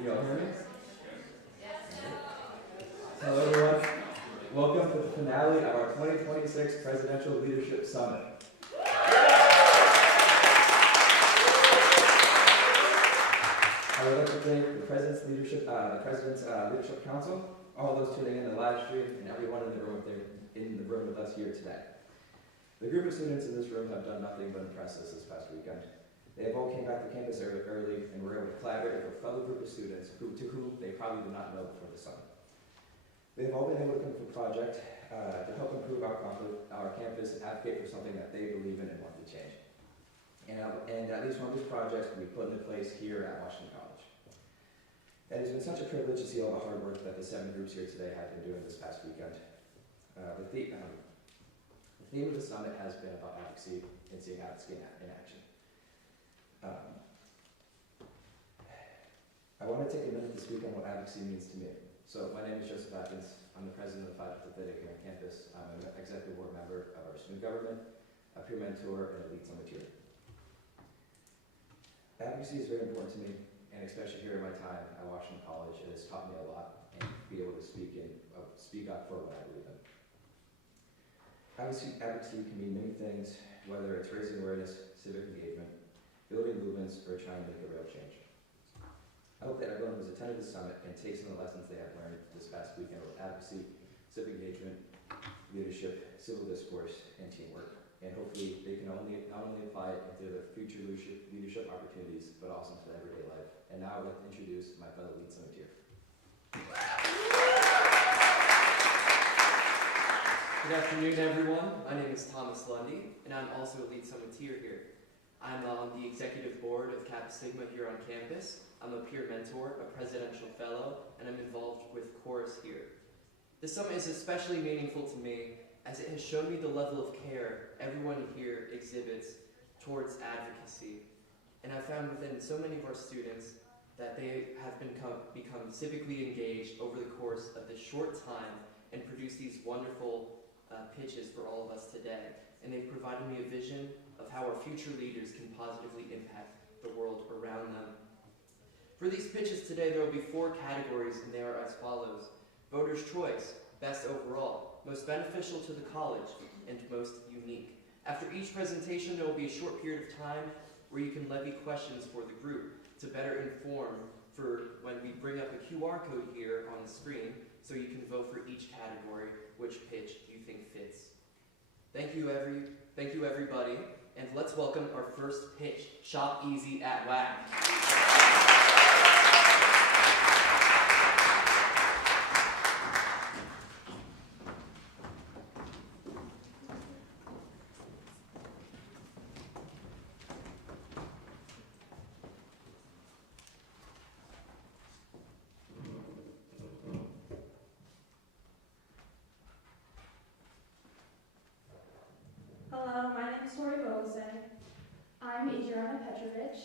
You all hear me? Hello everyone. Welcome to the finale of our 2026 Presidential Leadership Summit. I would like to thank the President's Leadership Council, all those tuning in the live stream, and everyone in the room with us here today. The group of students in this room have done nothing but impress us this past weekend. They have all came back to campus early and were able to collaborate with a fellow group of students to whom they probably did not know before the summer. They have all been able to come to a project to help improve our campus and advocate for something that they believe in and want to change. And at least one of these projects can be put into place here at Washington College. It has been such a privilege to see all the hard work that the 7 groups here today have been doing this past weekend. The theme of the summit has been about advocacy and seeing advocacy in action. I want to take a minute to speak on what advocacy means to me. So my name is Joseph Atkins. I'm the president of the Phi Beta Theta here on campus. I'm an executive board member of our student government, a peer mentor, and a lead summiteer. Advocacy is very important to me, and especially here in my time at Washington College, it has taught me a lot and be able to speak up for what I believe in. Advocacy can mean many things, whether it's raising awareness, civic engagement, building movements, or trying to make a real change. I hope that everyone who's attended the summit and takes some of the lessons they have learned this past weekend with advocacy, civic engagement, leadership, civil discourse, and teamwork. And hopefully they can not only apply it into their future leadership opportunities, but also into their everyday life. And now I'd like to introduce my fellow lead summiteer. Good afternoon, everyone. My name is Thomas Lundy, and I'm also a lead summiteer here. I'm on the executive board of Kappa Sigma here on campus. I'm a peer mentor, a presidential fellow, and I'm involved with chorus here. The summit is especially meaningful to me as it has shown me the level of care everyone here exhibits towards advocacy. And I've found within so many of our students that they have become civically engaged over the course of this short time and produce these wonderful pitches for all of us today. And they've provided me a vision of how our future leaders can positively impact the world around them. For these pitches today, there will be 4 categories, and they are as follows. Voter's choice, best overall, most beneficial to the college, and most unique. After each presentation, there will be a short period of time where you can levy questions for the group to better inform for when we bring up a QR code here on the screen, so you can vote for each category, which pitch you think fits. Thank you everybody, and let's welcome our first pitch, Shop Easy at WAC. Hello, my name is Tori Wilson. I'm Adriana Petrovich.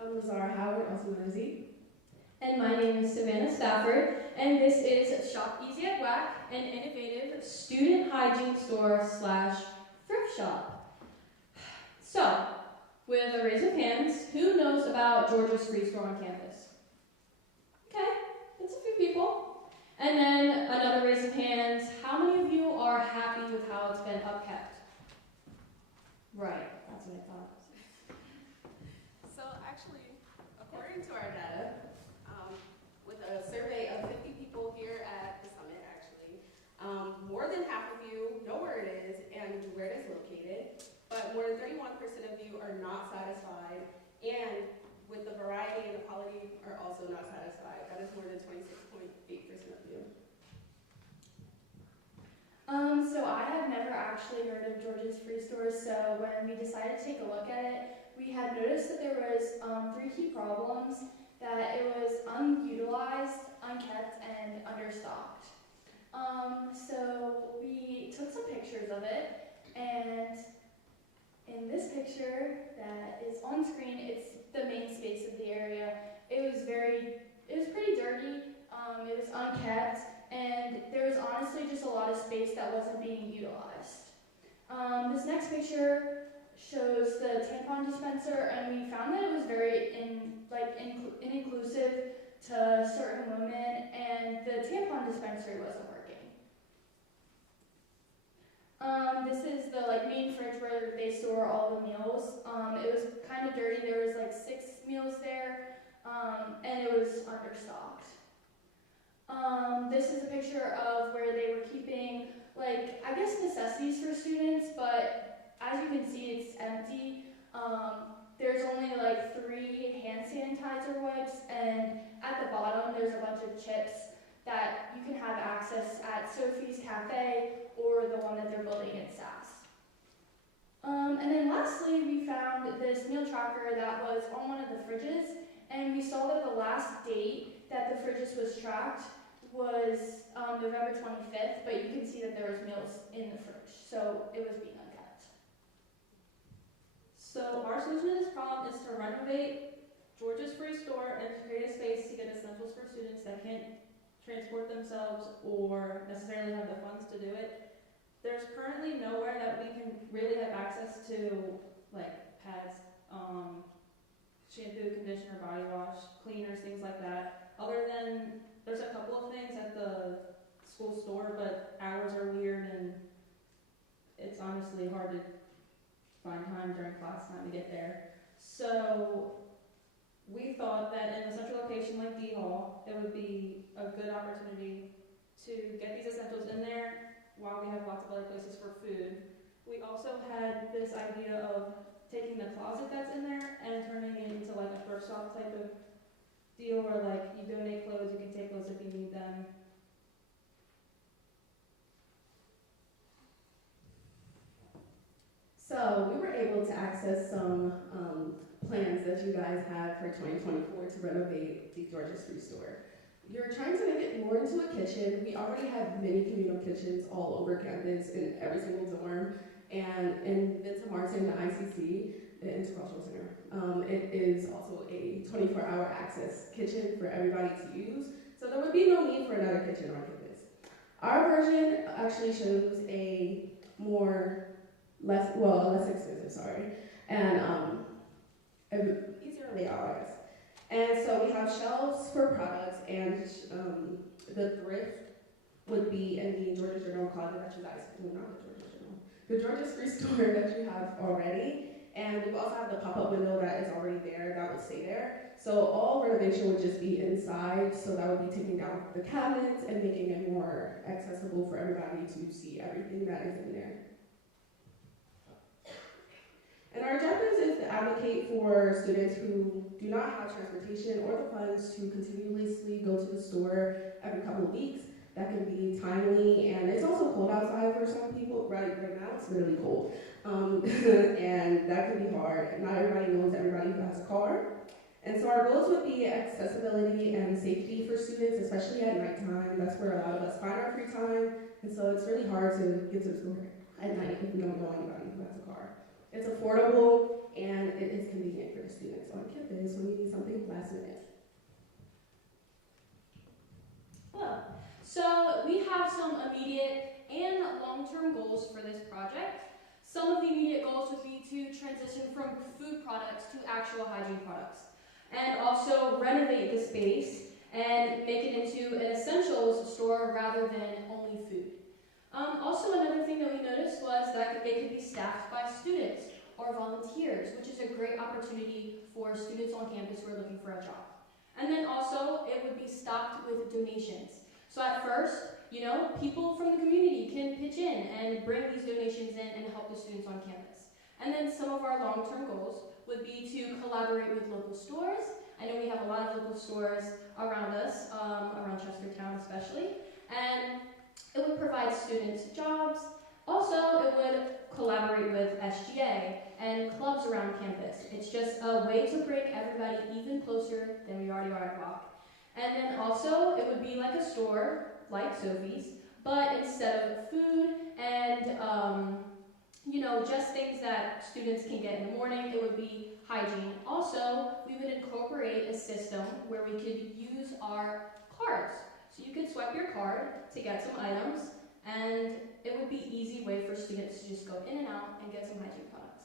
I'm Lazara Howard, also Lizzie. And my name is Savannah Stafford. And this is Shop Easy at WAC, an innovative student hygiene store / thrift shop. So, with a raise of hands, who knows about Georgia's Free Store on campus? Okay, that's a few people. And then another raise of hands, how many of you are happy with how it's been upkept? Right, that's what I thought. So actually, according to our data, with a survey of 50 people here at the summit actually, more than half of you know where it is and where it is located, but more than 31% of you are not satisfied, and with the variety and the quality are also not satisfied. That is more than 26.8% of you. So I had never actually heard of Georgia's Free Store, so when we decided to take a look at it, we had noticed that there was 3 key problems, that it was unutilized, unkept, and understocked. So we took some pictures of it, and in this picture that is on screen, it's the main space of the area. It was pretty dirty, it was unkept, and there was honestly just a lot of space that wasn't being utilized. This next picture shows the tampon dispenser, and we found that it was very inclusive to certain women, and the tampon dispensary wasn't working. This is the main fridge where they store all the meals. It was kind of dirty. There was 6 meals there, and it was understocked. This is a picture of where they were keeping, I guess necessities for students, but as you can see, it's empty. There's only 3 hand sanitizer wipes, and at the bottom there's a bunch of chips that you can have access at Sophie's Cafe or the one that they're building in SAS. And then lastly, we found this meal tracker that was on one of the fridges, and we saw that the last date that the fridges was tracked was November 25th, but you can see that there was meals in the fridge, so it was being unkept. So our solution to this problem is to renovate Georgia's Free Store and create a space to get essentials for students that can't transport themselves or necessarily have the funds to do it. There's currently nowhere that we can really have access to like pads, shampoo, conditioner, body wash, cleaners, things like that. Other than there's a couple of things at the school store, but hours are weird and it's honestly hard to find time during class time to get there. So we thought that in a central location like D Hall, it would be a good opportunity to get these essentials in there while we have lots of other places for food. We also had this idea of taking the closet that's in there and turning it into like a thrift shop type of deal where like you donate clothes, you can take clothes if you need them. So we were able to access some plans that you guys had for 2024 to renovate the Georgia's Free Store. You're trying to make it more into a kitchen. We already have many communal kitchens all over campus in every single dorm. And in Vincent Martin, the ICC, the Intercultural Center, it is also a 24-hour access kitchen for everybody to use. So there would be no need for another kitchen on campus. Our version actually shows a less expensive, and easier layout, I guess. And so we have shelves for products, and the thrift would be in the Georgia Journal closet that you guys, well, not the Georgia Journal, the Georgia's Free Store that you have already. And we also have the pop-up window that is already there, that would stay there. So all renovation would just be inside, so that would be taking down the cabinets and making it more accessible for everybody to see everything that is in there. And our objective is to advocate for students who do not have transportation or the funds to continuously go to the store every couple of weeks. That can be timely, and it's also cold outside for some people. Right now it's really cold, and that can be hard. Not everybody knows everybody who has a car. And so our goals would be accessibility and safety for students, especially at nighttime. That's where a lot of us find our free time, and so it's really hard to get to the store at night if we don't know anybody who has a car. It's affordable, and it is convenient for the students on campus when you need something last minute. Hello. So we have some immediate and long-term goals for this project. Some of the immediate goals would be to transition from food products to actual hygiene products, and also renovate the space and make it into an essentials store rather than only food. Also, another thing that we noticed was that it could be staffed by students or volunteers, which is a great opportunity for students on campus who are looking for a job. And then also, it would be stocked with donations. So at first, people from the community can pitch in and bring these donations in and help the students on campus. And then some of our long-term goals would be to collaborate with local stores. I know we have a lot of local stores around us, around Chestertown especially, and it would provide students jobs. Also, it would collaborate with SGA and clubs around campus. It's just a way to bring everybody even closer than we already are at WAC. And then also, it would be like a store, like Sophie's, but instead of food and, just things that students can get in the morning, it would be hygiene. Also, we would incorporate a system where we could use our cards. So you could swipe your card to get some items, and it would be an easy way for students to just go in and out and get some hygiene products.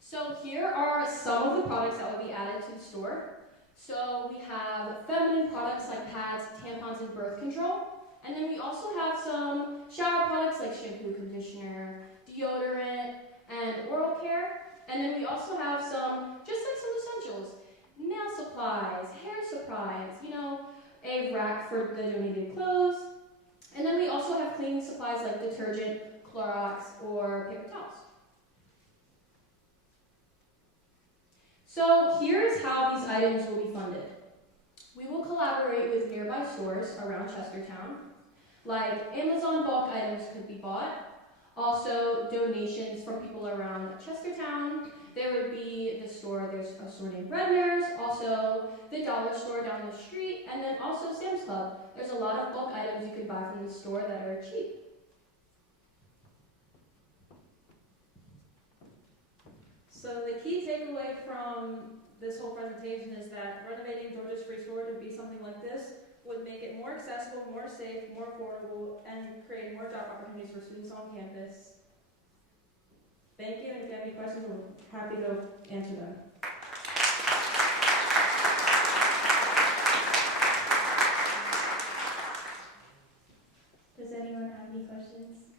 So here are some of the products that would be added to the store. So we have feminine products like pads, tampons, and birth control. And then we also have some shower products like shampoo, conditioner, deodorant, and oral care. And then we also have some essentials, nail supplies, hair supplies, a rack for the donated clothes. And then we also have cleaning supplies like detergent, Clorox, or paper towels. So here's how these items will be funded. We will collaborate with nearby stores around Chestertown, like Amazon bulk items could be bought, also donations from people around Chestertown, there would be the store, there's a store named Redner's, also the dollar store down the street, and then also Sam's Club. There's a lot of bulk items you can buy from the store that are cheap. So the key takeaway from this whole presentation is that renovating Georgia's Free Store to be something like this would make it more accessible, more safe, more affordable, and create more job opportunities for students on campus. Thank you, and if you have any questions, we're happy to answer them. Does anyone have any questions?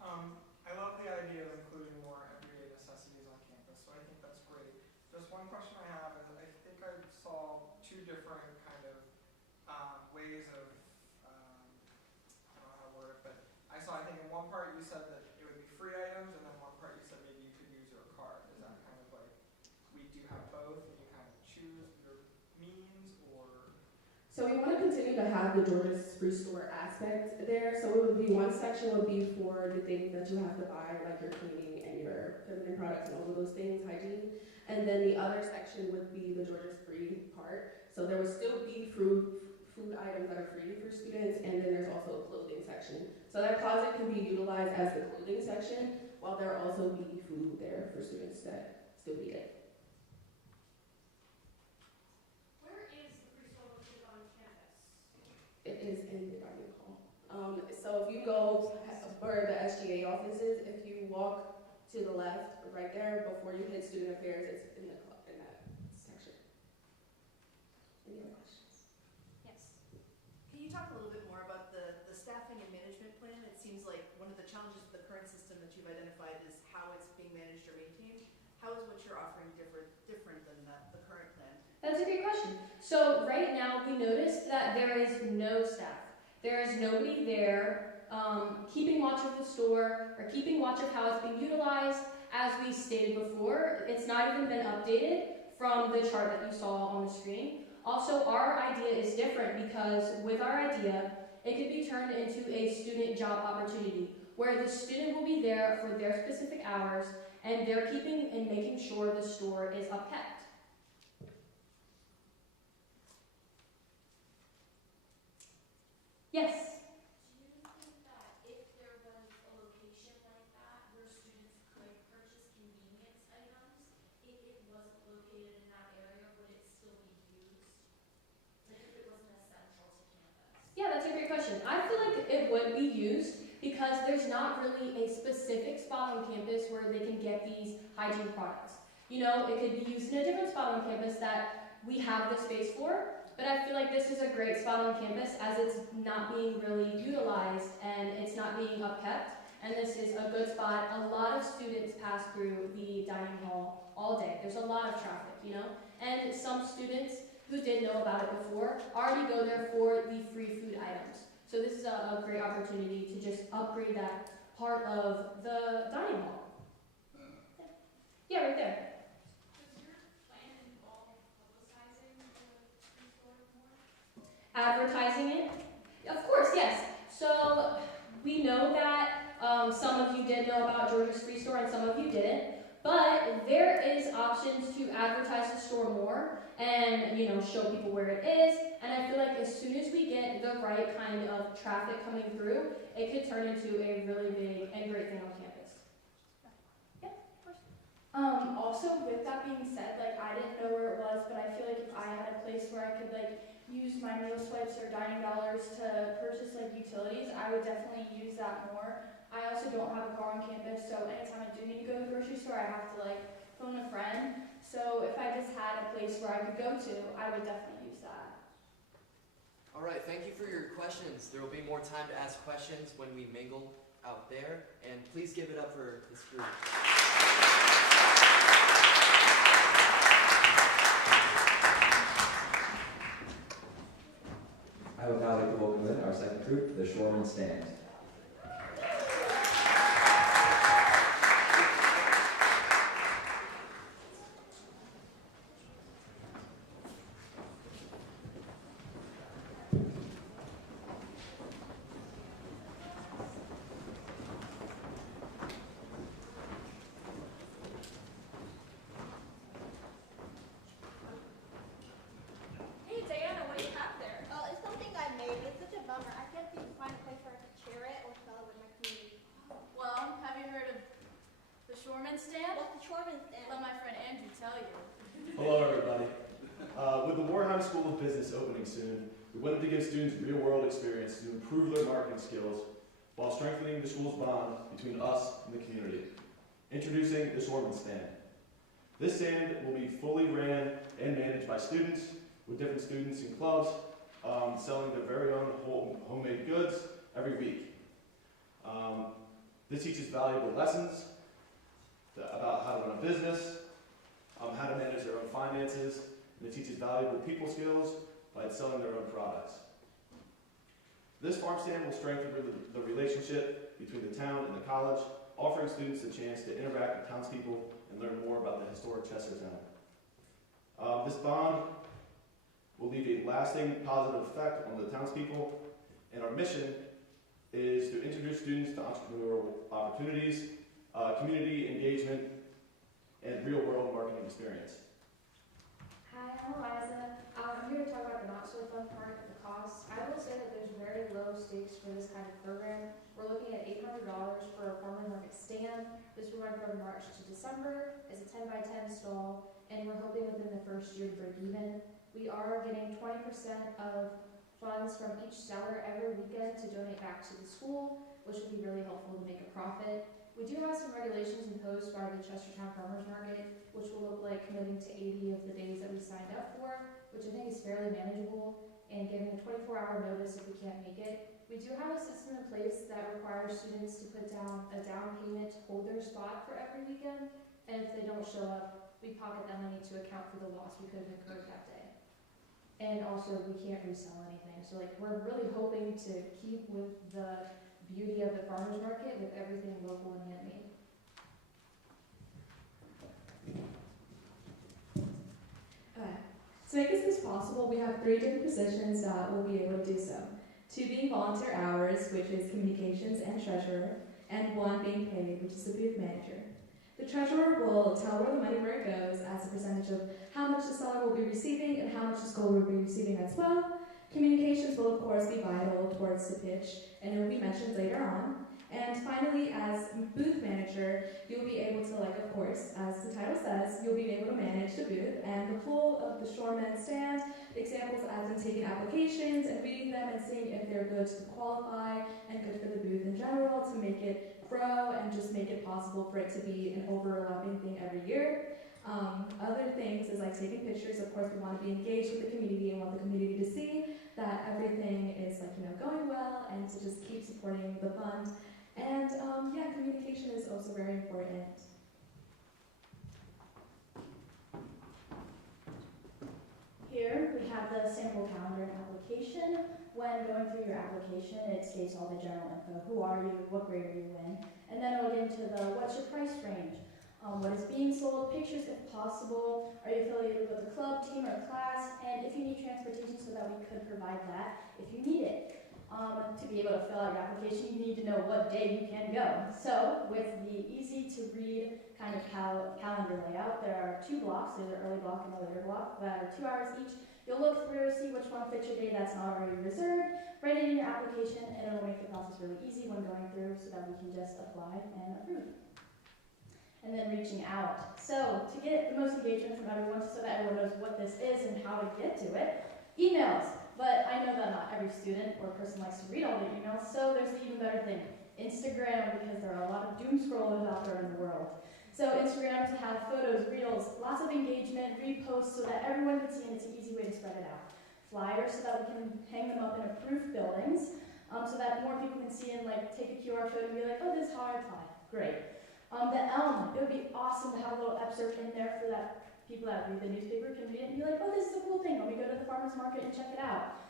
I love the idea of including more everyday necessities on campus, so I think that's great. Just one question I have is, I think I saw two different kind of ways of, I don't know how to word it, but I think in one part you said that it would be free items, and then one part you said maybe you could use your card. Is that kind of like, we do have both, and you kind of choose your means, or? So we want to continue to have the Georgia's Free Store aspect there. So it would be one section would be for the things that you have to buy, like your cleaning and your feminine products and all of those things, hygiene. And then the other section would be the Georgia's Free part. So there would still be food items that are free for students, and then there's also a clothing section. So that closet can be utilized as the clothing section, while there also be food there for students that still need it. It is in the dining hall. So if you go where the SGA office is, if you walk to the left, right there, before you hit student affairs, it's in that section. Any other questions? Yes. Can you talk a little bit more about the staffing and management plan? It seems like one of the challenges with the current system that you've identified is how it's being managed or maintained. How is what you're offering different than the current plan? That's a great question. So right now we noticed that there is no staff. There is nobody there keeping watch of the store or keeping watch of how it's being utilized. As we stated before, it's not even been updated from the chart that you saw on the screen. Also, our idea is different because with our idea, it could be turned into a student job opportunity where the student will be there for their specific hours and they're keeping and making sure the store is upkept. Yes? Do you think that if there was a location like that where students could purchase convenience items, if it wasn't located in that area, would it still be used? Like if it wasn't essential to campus? Yeah, that's a great question. I feel like it would be used because there's not really a specific spot on campus where they can get these hygiene products. You know, it could be used in a different spot on campus that we have the space for, but I feel like this is a great spot on campus as it's not being really utilized and it's not being upkept, and this is a good spot. A lot of students pass through the dining hall all day. There's a lot of traffic, you know, and some students who did know about it before already go there for the free food items. So this is a great opportunity to just upgrade that part of the dining hall. Yeah, right there. Does your plan involve publicizing the free store more? Advertising it? Of course, yes. So we know that some of you did know about Georgia's Free Store and some of you didn't, but there is options to advertise the store more and, you know, show people where it is. And I feel like as soon as we get the right kind of traffic coming through, it could turn into a really big and great thing on campus. Yeah, of course. Also, with that being said, like I didn't know where it was, but I feel like if I had a place where I could like use my meal swipes or dining dollars to purchase like utilities, I would definitely use that more. I also don't have a car on campus, so anytime I do need to go to the grocery store, I have to like phone a friend. So if I just had a place where I could go to, I would definitely use that. All right, thank you for your questions. There will be more time to ask questions when we mingle out there, and please give it up for this group. I would now like to welcome in our second group, the Shoreman Stand. Shorman stand? What's the Shorman stand? Let my friend Andrew tell you. Hello, everybody. With the Warheim School of Business opening soon, we wanted to give students real-world experience to improve their marketing skills while strengthening the school's bond between us and the community. Introducing the Shorman Stand. This stand will be fully ran and managed by students, with different students and clubs selling their very own homemade goods every week. This teaches valuable lessons about how to run a business, how to manage their own finances, and it teaches valuable people skills by selling their own products. This farm stand will strengthen the relationship between the town and the college, offering students the chance to interact with townspeople and learn more about the historic Chester town. This bond will leave a lasting positive effect on the townspeople, and our mission is to introduce students to entrepreneurial opportunities, community engagement, and real-world marketing experience. Hi, I'm Eliza. I'm here to talk about the not so fun part of the cost. I will say that there's very low stakes for this kind of program. We're looking at $800 for a farmers market stand. This will run from March to December. It's a 10 by 10 stall, and we're hoping within the first year to break even. We are getting 20% of funds from each seller every weekend to donate back to the school, which will be really helpful to make a profit. We do have some regulations imposed by the Chestertown Farmers Market, which will look like committing to 80 of the days that we signed up for, which I think is fairly manageable, and giving a 24-hour notice if we can't make it. We do have a system in place that requires students to put down a down payment to hold their spot for every weekend, and if they don't show up, we pocket that money to account for the loss we could have incurred that day. And also, we can't resell anything, so we're really hoping to keep with the beauty of the farmers market with everything local and handmade. To make this possible, we have 3 different positions that will be able to do so. 2 being volunteer hours, which is communications and treasurer, and 1 being paid, which is the booth manager. The treasurer will tell where the money where it goes as a percentage of how much the seller will be receiving and how much the school will be receiving as well. Communications will of course be vital towards the pitch, and it will be mentioned later on. And finally, as booth manager, you'll be able to, of course, as the title says, you'll be able to manage the booth and the flow of the Shoreman stand. Examples as in taking applications and reading them and seeing if they're good to qualify and good for the booth in general to make it grow and just make it possible for it to be an overlapping thing every year. Other things is like taking pictures. Of course, we want to be engaged with the community and want the community to see that everything is going well, and to just keep supporting the fund. And yeah, communication is also very important. Here we have the sample calendar and application. When going through your application, it states all the general info. Who are you? What grade are you in? And then it'll get into the what's your price range? What is being sold, pictures if possible, are you affiliated with a club, team, or class, and if you need transportation so that we could provide that if you need it. To be able to fill out your application, you need to know what day you can go. So with the easy to read kind of calendar layout, there are 2 blocks, there's an early block and a later block that are 2 hours each. You'll look through, see which one fits your day that's not already reserved, write it in your application, and it'll make the process really easy when going through so that we can just apply and approve. And then reaching out. So to get the most engagement from everyone, so that everyone knows what this is and how to get to it, emails. But I know that not every student or person likes to read all their emails, so there's the even better thing, Instagram, because there are a lot of doom scrollers out there in the world. So Instagram to have photos, reels, lots of engagement, reposts so that everyone can see, and it's an easy way to spread it out. Flyers so that we can hang them up in approved buildings, so that more people can see and take a QR code and be like, oh, this is how I apply. Great. The Elm, it would be awesome to have a little excerpt in there for that people that read the newspaper can read it and be like, oh, this is a cool thing. Let me go to the farmer's market and check it out.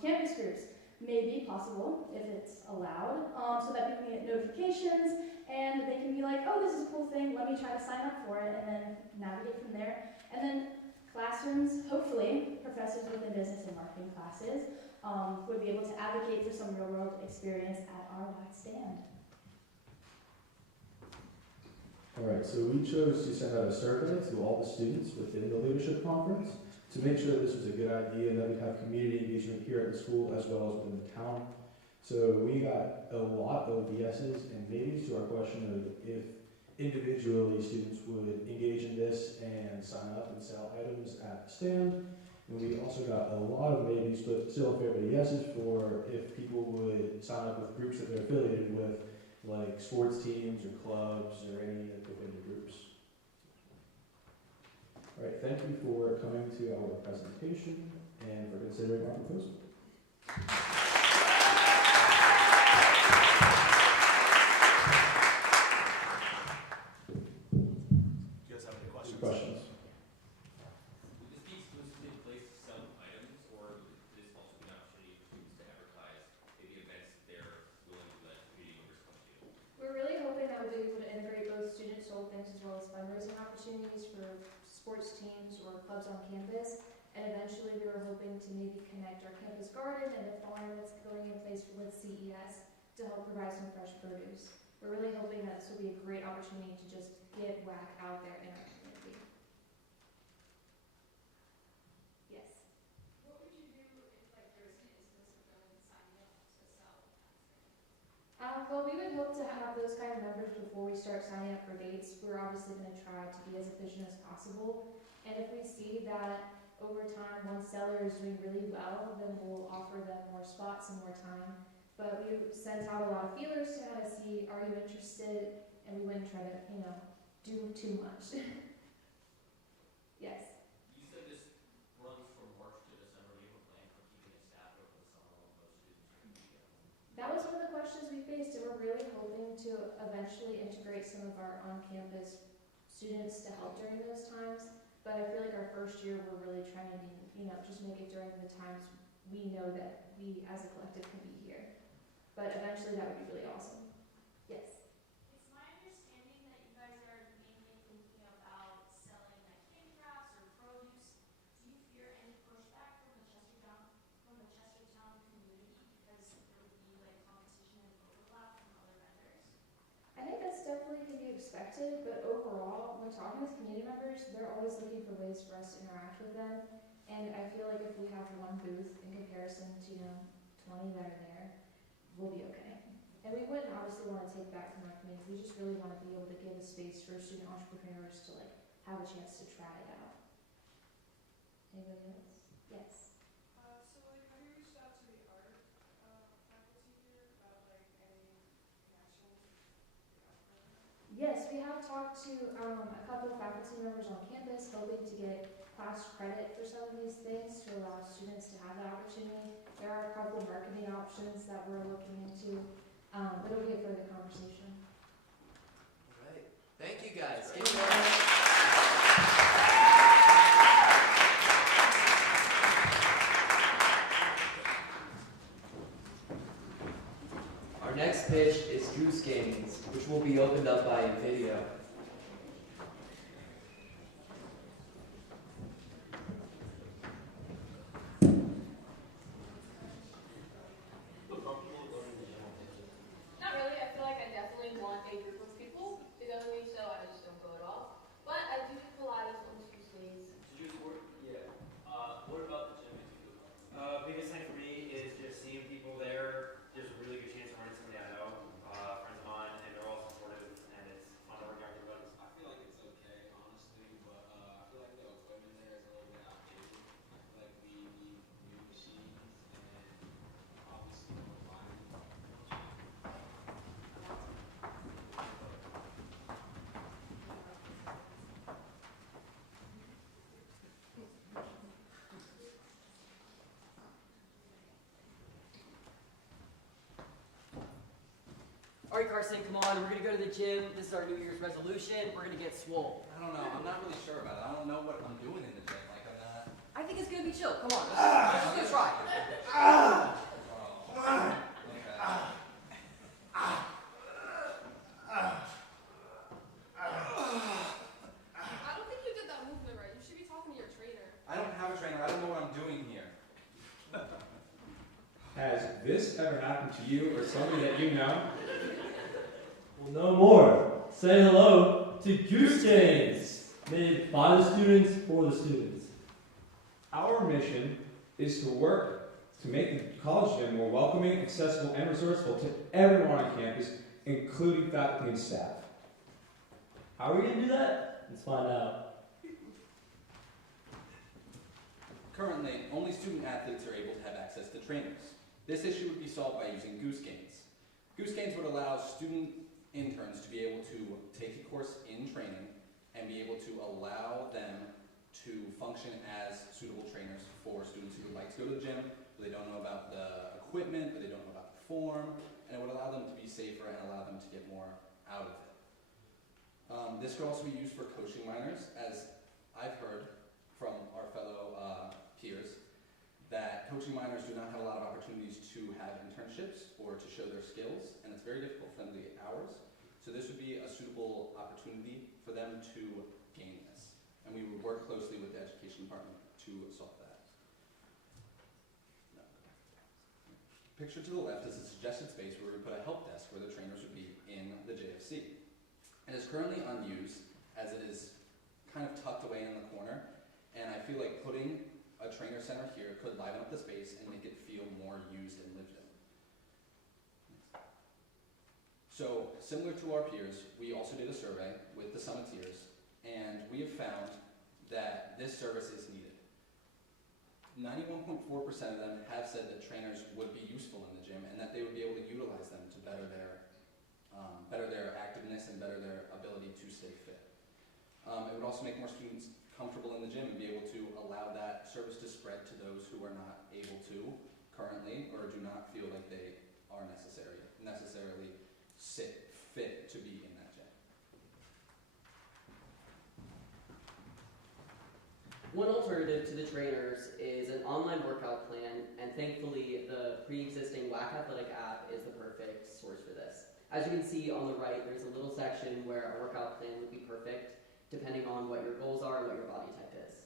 Campus groups may be possible if it's allowed, so that people can get notifications and they can be like, oh, this is a cool thing. Let me try to sign up for it, and then navigate from there. And then classrooms, hopefully, professors within business and marketing classes would be able to advocate for some real-world experience at our WAC stand. Alright, so we chose to send out a survey to all the students within the leadership conference to make sure that this was a good idea and that we'd have community engagement here at the school as well as within the town. So we got a lot of yeses and maybes to our question of if individually, students would engage in this and sign up and sell items at the stand. And we also got a lot of maybes, but still a fair bit of yeses for if people would sign up with groups that they're affiliated with, like sports teams or clubs or any affiliated groups. All right, thank you for coming to our presentation and for considering our proposal. Do you guys have any questions? Questions? Would this be exclusively a place to sell items, or would this also be an opportunity for students to advertise maybe events that they're willing to let community members come to? We're really hoping that we'll be able to integrate both student-sold things as well as fundraising opportunities for sports teams or clubs on campus. And eventually we were hoping to maybe connect our campus garden and the farm that's going in place with CES to help provide some fresh produce. We're really hoping that this will be a great opportunity to just get WAC out there in our community. Yes. What would you do if like there was an instance of going and signing up to sell that thing? Well, we would hope to have those kind of numbers before we start signing up for dates. We're obviously going to try to be as efficient as possible. And if we see that over time, one seller is doing really well, then we'll offer them more spots and more time. But we sent out a lot of feelers to kind of see, are you interested? And we wouldn't try to, do too much. Yes. You said this runs from March to December. Do you have a plan for keeping it staffed over the summer when most students are going to be at home? That was one of the questions we faced, and we're really hoping to eventually integrate some of our on-campus students to help during those times. But I feel like our first year, we're really trying to, just make it during the times we know that we as a collective can be here. But eventually that would be really awesome. Yes. It's my understanding that you guys are mainly thinking about selling like handicrafts or produce. Do you fear any pushback from the Chestertown community because there would be like competition and overlap from other vendors? I think that's definitely can be expected, but overall, when talking with community members, they're always looking for ways for us to interact with them. And I feel like if we have one booth in comparison to, 20 that are there, we'll be okay. And we wouldn't obviously want to take back from our community. We just really want to be able to give a space for student entrepreneurs to have a chance to try it out. Anybody else? Yes. So have you reached out to the art faculty here about any connections? Yes, we have talked to a couple of faculty members on campus, hoping to get class credit for some of these things to allow students to have that opportunity. There are a couple of marketing options that we're looking into, but it'll be a further conversation. All right. Thank you guys. Our next pitch is Goose Games, which will be opened up by a video. Not really. I feel like I definitely want a group of people to go with me, so I just don't go at all. But I do Pilates on Tuesdays. Did you sport? Yeah. What about the gym makes you feel about? Biggest thing for me is just seeing people there. There's a really good chance of running somebody I know, friends of mine, and they're all supportive, and it's fun to work out with everybody. I feel like it's okay, honestly, but I feel like the equipment there is a little bit outdated. I feel like we need new machines and obviously more climbing. All right, Carson, come on. We're going to go to the gym. This is our New Year's resolution. We're going to get swole. I don't know. I'm not really sure about it. I don't know what I'm doing in the gym. Like, I'm not. I think it's going to be chill. Come on. Let's go try. Oh, okay. I don't think you did that movement right. You should be talking to your trainer. I don't have a trainer. I don't know what I'm doing here. Has this ever happened to you or somebody that you know? Well, no more. Say hello to Goose Games, made by the students for the students. Our mission is to work to make the college gym more welcoming, accessible, and resourceful to everyone on campus, including faculty and staff. How are we gonna do that? Let's find out. Currently, only student athletes are able to have access to trainers. This issue would be solved by using Goose Gains. Goose Gains would allow student interns to be able to take a course in training and be able to allow them to function as suitable trainers for students who would like to go to the gym, but they don't know about the equipment, but they don't know about the form, and it would allow them to be safer and allow them to get more out of it. This could also be used for coaching minors, as I've heard from our fellow peers that coaching minors do not have a lot of opportunities to have internships or to show their skills, and it's very difficult for them to get hours. So this would be a suitable opportunity for them to gain this. And we would work closely with the education department to solve that. Picture to the left is a suggested space where we put a help desk where the trainers would be in the JFC. It is currently unused as it is kind of tucked away in the corner, and I feel like putting a trainer center here could liven up the space and make it feel more used and lived in. So, similar to our peers, we also did a survey with the Summiteers, and we have found that this service is needed. 91.4% of them have said that trainers would be useful in the gym and that they would be able to utilize them to better their activeness and better their ability to stay fit. It would also make more students comfortable in the gym and be able to allow that service to spread to those who are not able to currently or do not feel like they are necessarily fit to be in that gym. One alternative to the trainers is an online workout plan, and thankfully the pre-existing WAC Athletic app is the perfect source for this. As you can see on the right, there's a little section where a workout plan would be perfect, depending on what your goals are and what your body type is.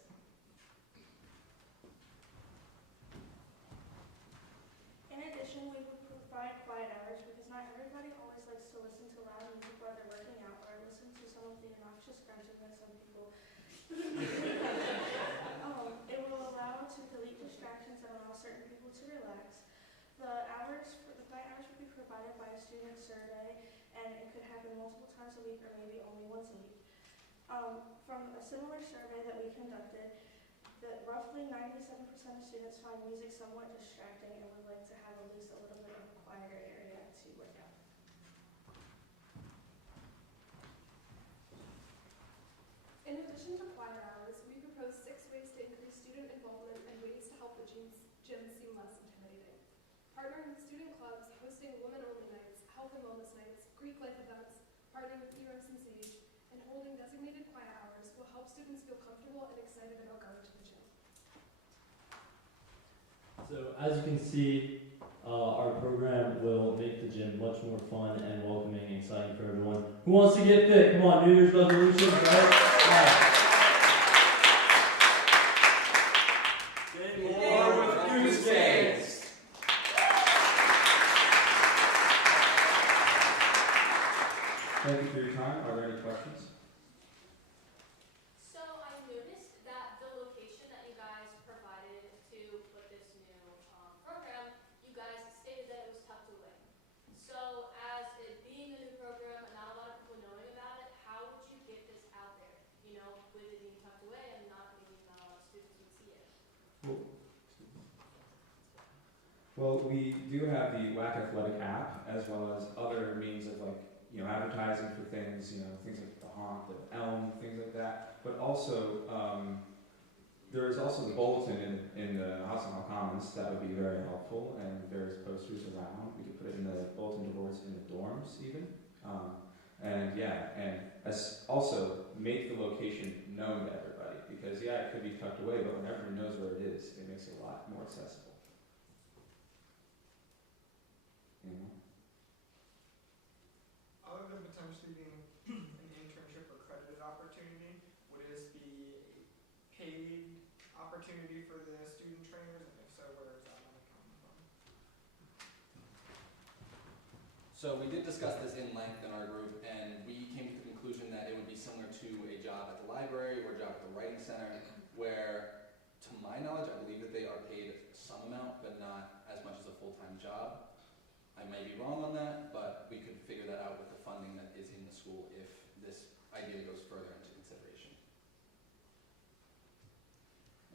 In addition, we would provide quiet hours because not everybody always likes to listen to loud music while they're working out or listen to some of the obnoxious grunting that some people. It will allow to delete distractions and allow certain people to relax. The quiet hours would be provided by a student survey, and it could happen multiple times a week or maybe only once a week. From a similar survey that we conducted, that roughly 97% of students find music somewhat distracting and would like to have at least a little bit of a quieter area to work out. In addition to quiet hours, we propose 6 ways to increase student involvement and ways to help the gym seem less intimidating. Partnering with student clubs, hosting women-only nights, health and wellness nights, Greek life events, partnering with ERS and SAGE, and holding designated quiet hours will help students feel comfortable and excited about going to the gym. So as you can see, our program will make the gym much more fun and welcoming and exciting for everyone. Who wants to get fit? Come on, New Year's resolutions, right? Yeah. Get more with Goose Gains. Thank you for your time. Are there any questions? So I noticed that the location that you guys provided to put this new program, you guys stated that it was tucked away. So as it being a new program and not a lot of people knowing about it, how would you get this out there? You know, with it being tucked away and maybe not a lot of students would see it. Well, we do have the WAC Athletic app as well as other means of advertising for things, things like the Honk, the Elm, things like that. But also, there is also the bulletin in the Hassan Commons that would be very helpful, and various posters around. We could put it in the bulletin boards in the dorms even. And also make the location known to everybody, because it could be tucked away, but when everyone knows where it is, it makes it a lot more accessible. Other than potentially being an internship or credited opportunity, would this be a paid opportunity for the student trainers? And if so, where is that money coming from? So we did discuss this in length in our group, and we came to the conclusion that it would be similar to a job at the library or a job at the writing center, where, to my knowledge, I believe that they are paid some amount, but not as much as a full-time job. I may be wrong on that, but we could figure that out with the funding that is in the school if this ideally goes further into consideration.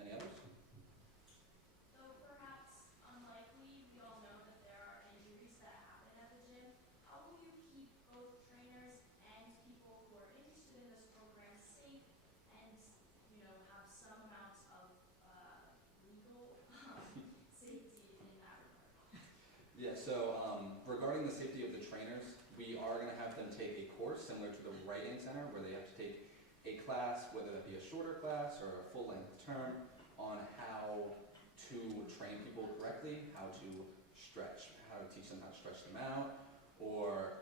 Any others? Though perhaps unlikely, we all know that there are injuries that happen at the gym. How will you keep both trainers and people who are interested in this program safe and, have some amounts of legal safety in that regard? Yeah, so regarding the safety of the trainers, we are going to have them take a course similar to the writing center where they have to take a class, whether that be a shorter class or a full-length term, on how to train people correctly, how to stretch, how to teach them how to stretch them out, or,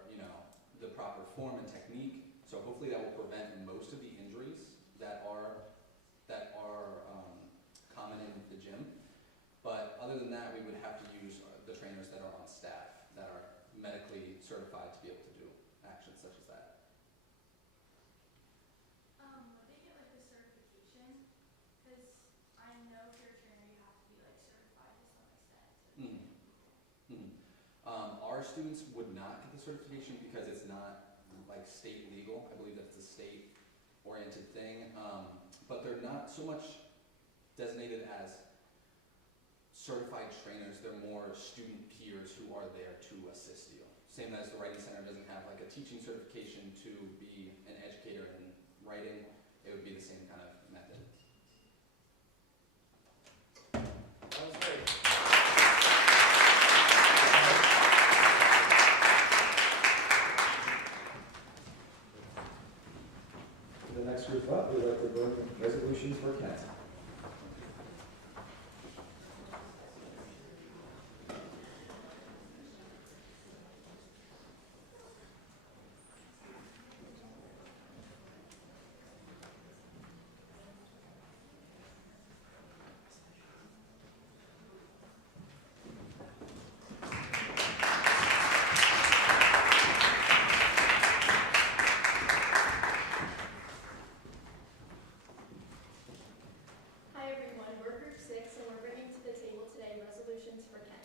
the proper form and technique. So hopefully that will prevent most of the injuries that are common in the gym. But other than that, we would have to use the trainers that are on staff, that are medically certified to be able to do actions such as that. Would they get like a certification? Because I know if you're a trainer, you have to be like certified to some extent. Our students would not get the certification because it's not like state legal. I believe that's a state-oriented thing. But they're not so much designated as certified trainers. They're more student peers who are there to assist you. Same as the Writing Center doesn't have like a teaching certification to be an educator in writing. It would be the same kind of method. That was great. For the next group up, we'd like to vote resolutions for Kent. Hi everyone, we're group 6 and we're bringing to the table today resolutions for Kent.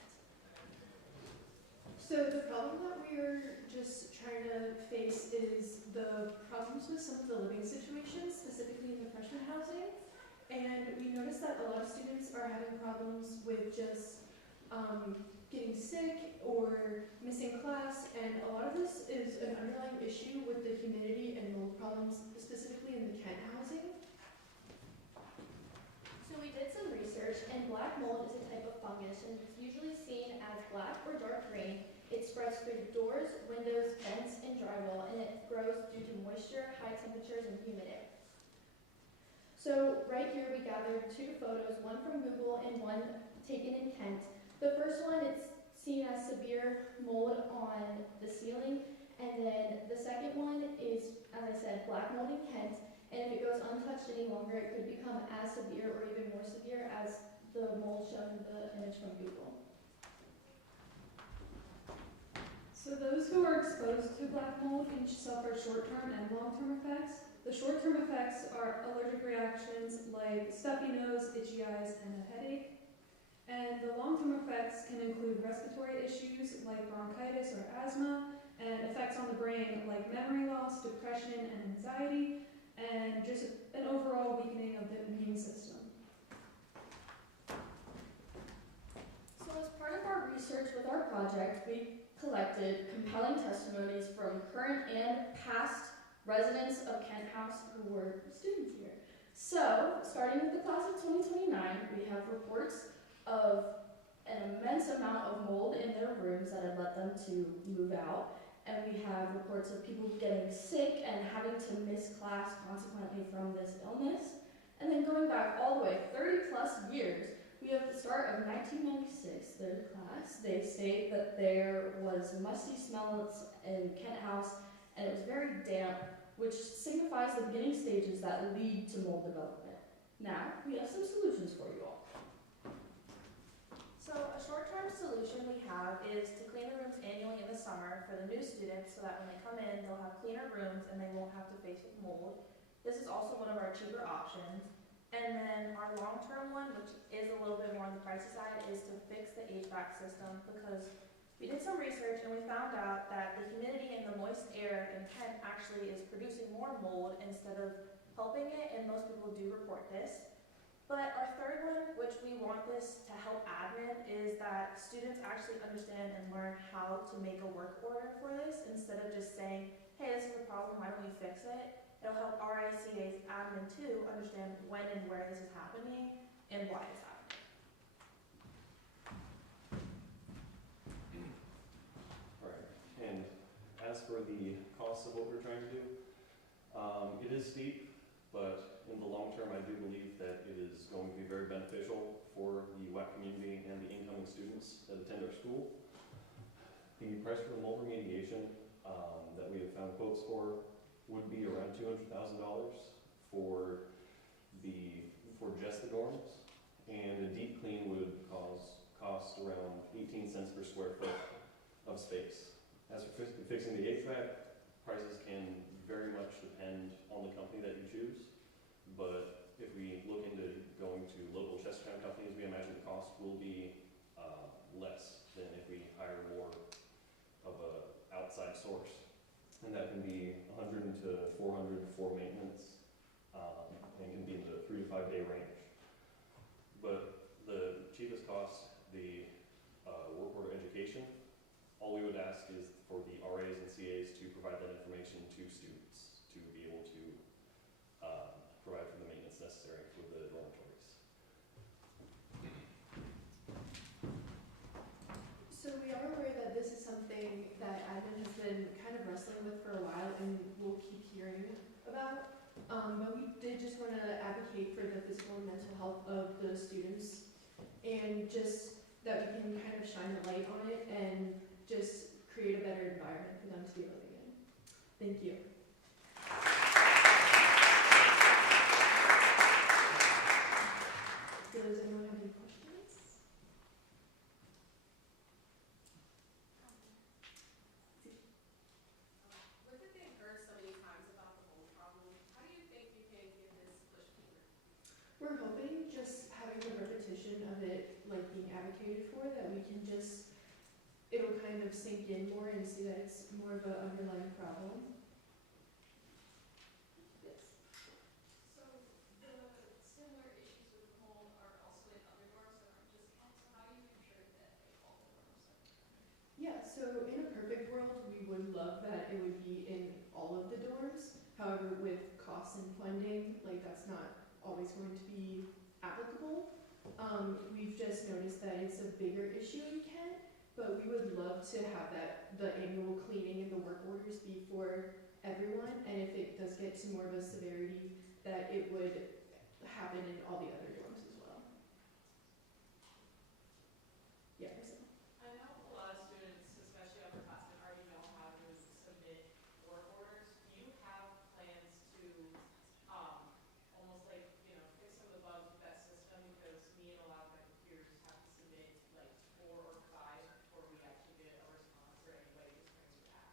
So the problem that we're just trying to face is the problems with some of the living situations, specifically in the freshman housing. And we noticed that a lot of students are having problems with just getting sick or missing class, and a lot of this is an underlying issue with the humidity and mold problems, specifically in the Kent housing. So we did some research, and black mold is a type of fungus, and it's usually seen as black or dark green. It spreads through doors, windows, vents, and drywall, and it grows due to moisture, high temperatures, and humidity. So right here we gathered 2 photos, one from Google and one taken in Kent. The first one, it's seen as severe mold on the ceiling, and then the second one is, as I said, black mold in Kent. And if it goes untouched any longer, it could become as severe or even more severe as the mold shown in the image from Google. So those who are exposed to black mold can suffer short-term and long-term effects. The short-term effects are allergic reactions like stuffy nose, itchy eyes, and a headache. And the long-term effects can include respiratory issues like bronchitis or asthma, and effects on the brain like memory loss, depression, and anxiety, and just an overall weakening of the immune system. So as part of our research with our project, we collected compelling testimonies from current and past residents of Kent House who were students here. So, starting with the class of 2029, we have reports of an immense amount of mold in their rooms that had led them to move out. And we have reports of people getting sick and having to miss class consequently from this illness. And then going back all the way 30 plus years, we have the start of 1996, third class. They state that there was musty smells in Kent House and it was very damp, which signifies the beginning stages that lead to mold development. Now, we have some solutions for you all. So a short-term solution we have is to clean the rooms annually in the summer for the new students so that when they come in, they'll have cleaner rooms and they won't have to face with mold. This is also one of our cheaper options. And then our long-term one, which is a little bit more on the pricey side, is to fix the HVAC system because We did some research and we found out that the humidity and the moist air in Kent actually is producing more mold instead of helping it, and most people do report this. But our third one, which we want this to help admin, is that students actually understand and learn how to make a work order for this instead of just saying, hey, this is a problem, why don't we fix it? It'll help RICA's admin too understand when and where this is happening and why it's happening. Right. And as for the cost of what we're trying to do, it is steep, but in the long term, I do believe that it is going to be very beneficial for the WAC community and the incoming students that attend our school. The price for the mold remediation that we have found quotes for would be around $200,000 for just the dorms, and a deep clean would cost around 18 cents per square foot of space. As for fixing the HVAC, prices can very much depend on the company that you choose, but if we look into going to local Chestertown companies, we imagine the cost will be less than if we hire more of a outside source. And that can be $100 to $400 for maintenance, and can be in the 3 to 5 day range. But the cheapest cost, the work order education, all we would ask is for the RAs and CAs to provide that information to students to be able to provide for the maintenance necessary for the dormitories. So we are aware that this is something that admin has been kind of wrestling with for a while and we'll keep hearing about. But we did just want to advocate for the physical and mental health of the students and just that we can kind of shine a light on it and just create a better environment for them to be living in. Thank you. Does anyone have any questions? With it being heard so many times about the mold problem, how do you think you can get this pushed forward? We're hoping just having the repetition of it like being advocated for, that we can just, it'll kind of sink in more and see that it's more of an underlying problem. Yes. So the similar issues with mold are also in other dorms that aren't just Kent, so how do you ensure that all the dorms are? Yeah, so in a perfect world, we would love that it would be in all of the dorms. However, with costs and funding, like that's not always going to be applicable. We've just noticed that it's a bigger issue in Kent, but we would love to have that, the annual cleaning and the work orders be for everyone, and if it does get to more of a severity, that it would happen in all the other dorms as well. Yeah, so. I know a lot of students, especially upperclassmen, already know how to submit work orders. Do you have plans to almost like, you know, fix some of the bugs with that system? Because me and a lot of my peers have to submit like 4 or 5 before we actually get a response or anybody just brings it back.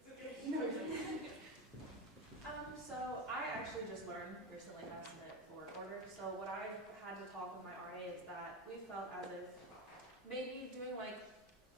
It's okay. No. So I actually just learned recently how to submit a work order. So what I had to talk with my RA is that we felt as if maybe doing like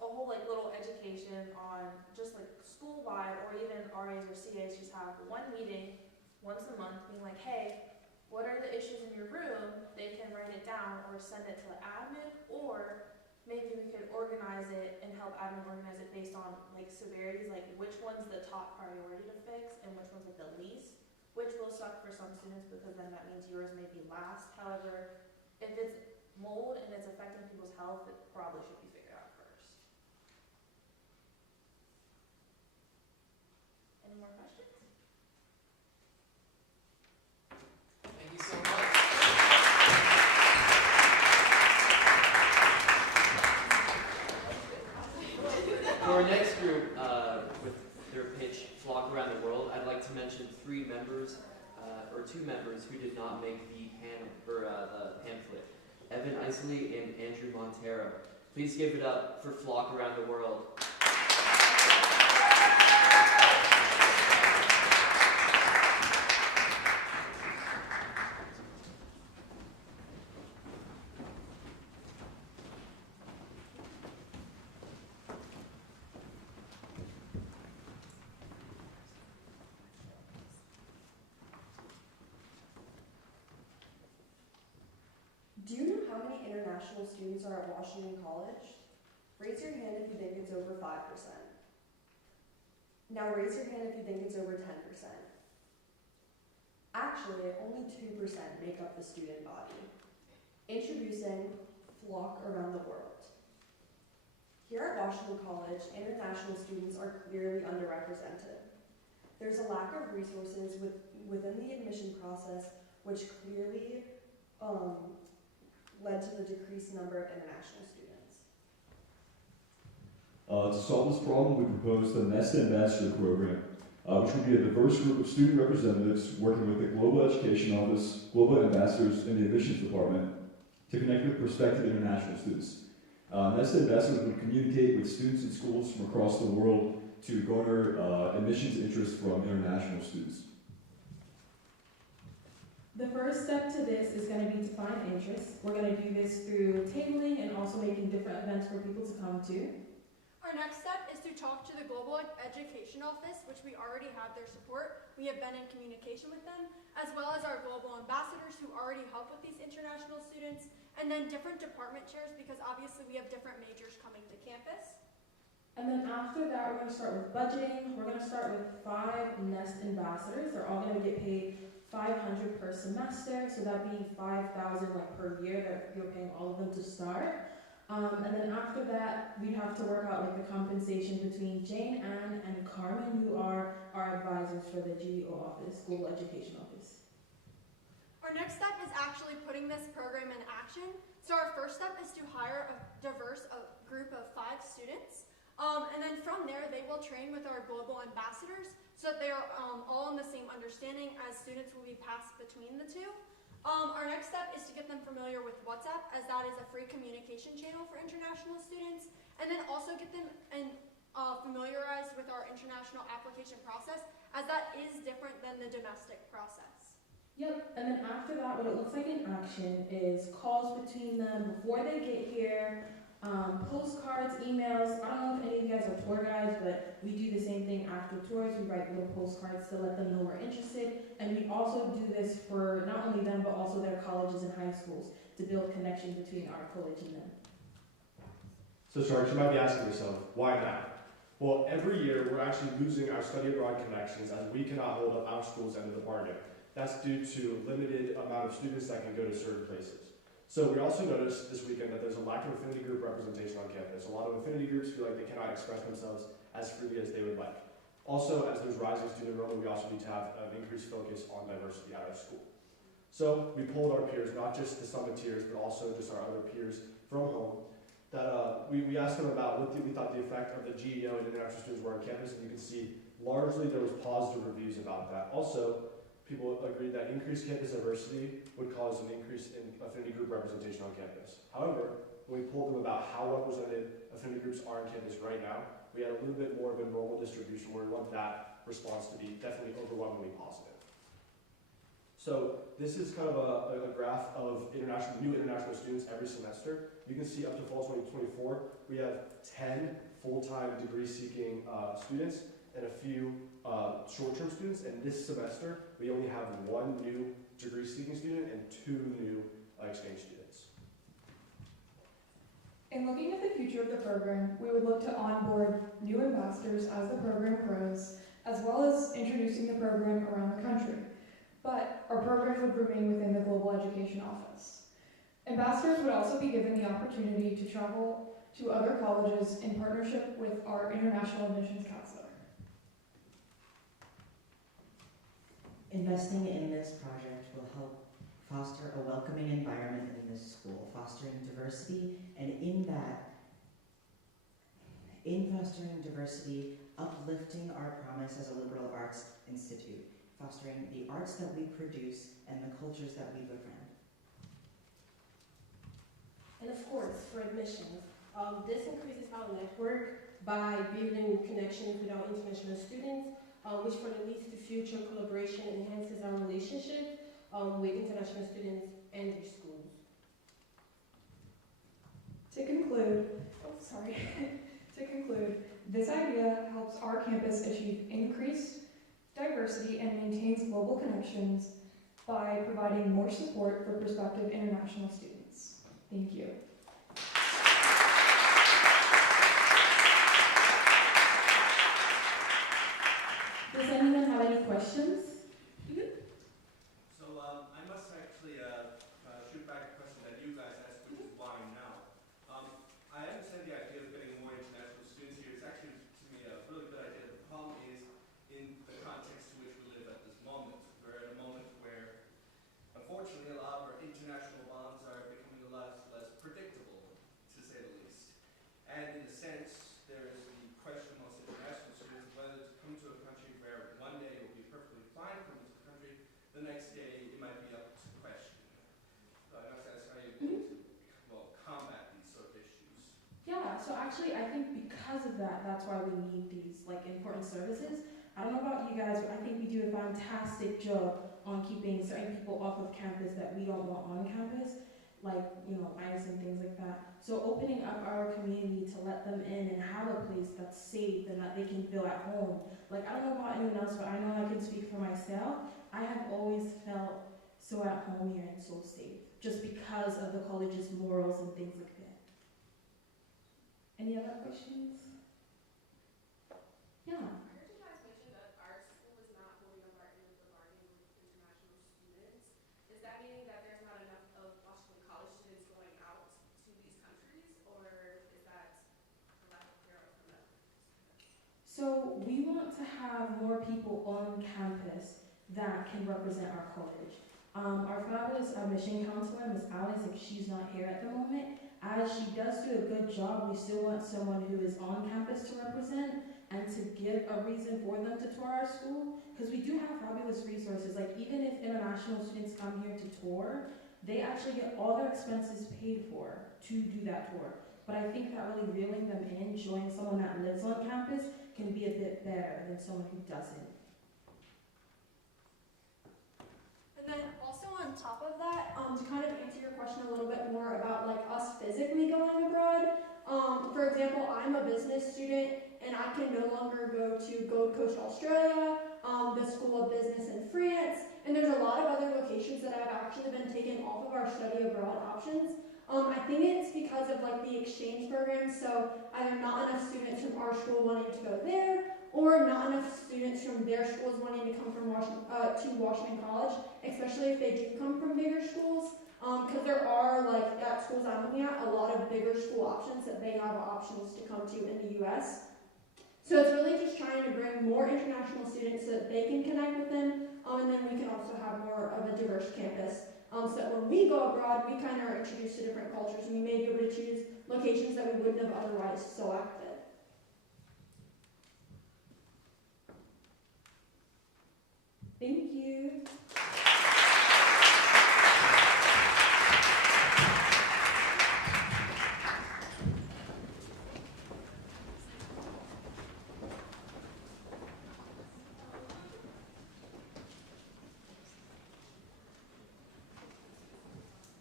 a whole like little education on just like school-wide, or even RAs or CAs just have one meeting once a month being like, hey, what are the issues in your room? They can write it down or send it to the admin, or maybe we could organize it and help admin organize it based on like severities, like which one's the top priority to fix and which one's like the least, which will suck for some students because then that means yours may be last. However, if it's mold and it's affecting people's health, it probably should be figured out first. Any more questions? Thank you so much. For our next group, with their pitch, Flock Around the World, I'd like to mention 3 members, or 2 members who did not make the pamphlet, Evan Isley and Andrew Montero. Please give it up for Flock Around the World. international students are at Washington College? Raise your hand if you think it's over 5%. Now raise your hand if you think it's over 10%. Actually, only 2% make up the student body. Introducing Flock Around the World. Here at Washington College, international students are clearly underrepresented. There's a lack of resources within the admission process, which clearly led to the decreased number of international students. To solve this problem, we proposed the Nest Ambassador Program, which will be a diverse group of student representatives working with the Global Education Office, Global Ambassadors, and the Admissions Department to connect with prospective international students. Nest Ambassadors would communicate with students and schools from across the world to garner admissions interest from international students. The first step to this is going to be to find interest. We're going to do this through tabling and also making different events for people to come to. Our next step is to talk to the Global Education Office, which we already have their support. We have been in communication with them, as well as our global ambassadors who already help with these international students, and then different department chairs because obviously we have different majors coming to campus. And then after that, we're going to start with budgeting. We're going to start with 5 Nest ambassadors. They're all going to get paid $500 per semester, so that'd be $5,000 like per year that you're paying all of them to start. And then after that, we have to work out like the compensation between Jane, Ann, and Carmen, who are our advisors for the GEO office, Global Education Office. Our next step is actually putting this program in action. So our first step is to hire a diverse group of 5 students. And then from there, they will train with our global ambassadors so that they are all in the same understanding as students will be passed between the two. Our next step is to get them familiar with WhatsApp, as that is a free communication channel for international students, and then also get them familiarized with our international application process, as that is different than the domestic process. Yep, and then after that, what it looks like in action is calls between them before they get here, postcards, emails. I don't know if any of you guys are tour guides, but we do the same thing after tours. We write little postcards to let them know we're interested. And we also do this for not only them, but also their colleges and high schools to build connection between our college and them. So Sarge, you might be asking yourself, why now? Well, every year we're actually losing our study abroad connections as we cannot hold up our school's end of the bargain. That's due to limited amount of students that can go to certain places. So we also noticed this weekend that there's a lack of affinity group representation on campus. A lot of affinity groups feel like they cannot express themselves as freely as they would like. Also, as there's rising student enrollment, we also need to have an increased focus on diversity at our school. So we polled our peers, not just the summiteers, but also just our other peers from home, that we asked them about what we thought the effect of the GEO and international students were on campus, and you can see largely there was positive reviews about that. Also, people agreed that increased campus diversity would cause an increase in affinity group representation on campus. However, when we polled them about how represented affinity groups are on campus right now, we had a little bit more of a normal distribution where we want that response to be definitely overwhelmingly positive. So this is kind of a graph of new international students every semester. You can see up to fall 2024, we have 10 full-time degree-seeking students and a few short-term students, and this semester we only have 1 new degree-seeking student and 2 new exchange students. In looking at the future of the program, we would look to onboard new ambassadors as the program grows, as well as introducing the program around the country. But our program would remain within the Global Education Office. Ambassadors would also be given the opportunity to travel to other colleges in partnership with our International Admissions Counselor. Investing in this project will help foster a welcoming environment in this school, fostering diversity, and in fostering diversity, uplifting our promise as a liberal arts institute, fostering the arts that we produce and the cultures that we befriend. And of course, for admissions, this increases our network by building connections with our international students, which further leads to future collaboration and enhances our relationship with international students and their schools. To conclude, this idea helps our campus achieve increased diversity and maintains global connections by providing more support for prospective international students. Thank you. actually, I think because of that, that's why we need these like important services. I don't know about you guys, but I think we do a fantastic job on keeping certain people off of campus that we don't want on campus, like, you know, ICE and things like that. So opening up our community to let them in and have a place that's safe and that they can feel at home. Like, I don't know about anyone else, but I know I can speak for myself. I have always felt so at home here and so safe, just because of the college's morals and things like that. Any other questions? Yeah. I heard you guys mention that our school is not holding a bargaining group with international students. Is that meaning that there's not enough of Washington College students going out to these countries, or is that a lack of clear from them? So we want to have more people on campus that can represent our college. Our fabulous admission counselor, Ms. Alex, if she's not here at the moment, as she does do a good job, we still want someone who is on campus to represent and to give a reason for them to tour our school, because we do have fabulous resources. Like, even if international students come here to tour, they actually get all their expenses paid for to do that tour. But I think that really reeling them in, showing someone that lives on campus, can be a bit better than someone who doesn't. And then also on top of that, to kind of answer your question a little bit more about like us physically going abroad. For example, I'm a business student and I can no longer go to Gold Coast, Australia, the School of Business in France, and there's a lot of other locations that have actually been taken off of our study abroad options. I think it's because of like the exchange program, so either not enough students from our school wanting to go there, or not enough students from their schools wanting to come from Washington College, especially if they do come from bigger schools, because there are, like, at schools I'm looking at, a lot of bigger school options that they have options to come to in the U.S. So it's really just trying to bring more international students so that they can connect with them, and then we can also have more of a diverse campus. So that when we go abroad, we kind of are introduced to different cultures, and we may be able to choose locations that we wouldn't have otherwise selected. Thank you.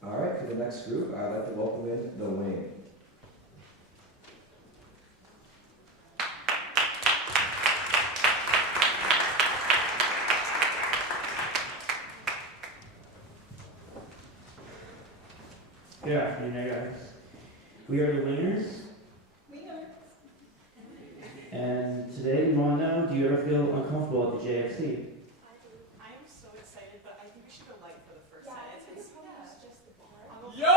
All right, for the next group, I'd like to welcome in the Wing. Good afternoon, guys. We are the Wingers. We know. And today we want to know, do you ever feel uncomfortable at the JFC? I am so excited, but I think we should go light for the first Yeah, set. I think it's probably just the bar. Yo!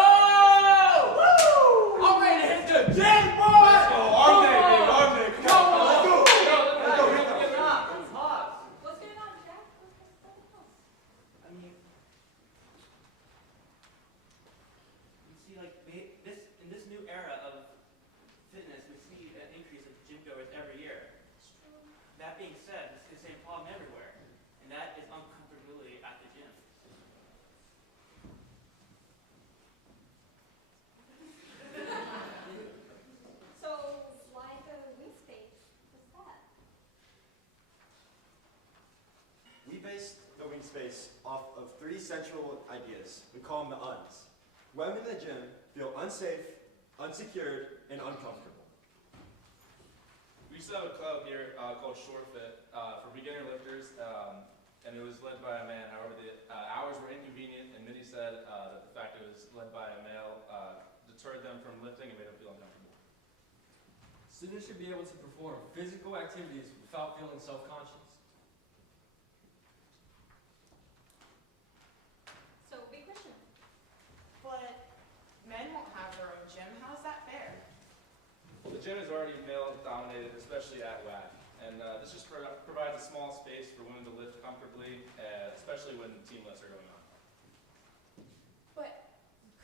Woo! I'm ready to hit the gym, boy! Let's go, arm day, baby, arm day. Come on, let's go. Let's go, hit the gym. It's hot. What's going on, Jack? I mean, you see, like, in this new era of fitness, we see an increase of gym goers every year. That being said, it's the same problem everywhere, and that is uncomfortability at the gym. So, why the wing space? What's that? We based the wing space off of 3 central ideas. We call them the UNs. Women in the gym feel unsafe, unsecured, and uncomfortable. We used to have a club here called Short Fit for beginner lifters, and it was led by a man. However, the hours were inconvenient, and Minnie said that the fact it was led by a male deterred them from lifting and made them feel uncomfortable. Students should be able to perform physical activities without feeling self-conscious. So, big question. But men won't have their own gym. How's that fair? Well, the gym is already male-dominated, especially at WAC, and this just provides a small space for women to lift comfortably, especially when team lifts are going on. But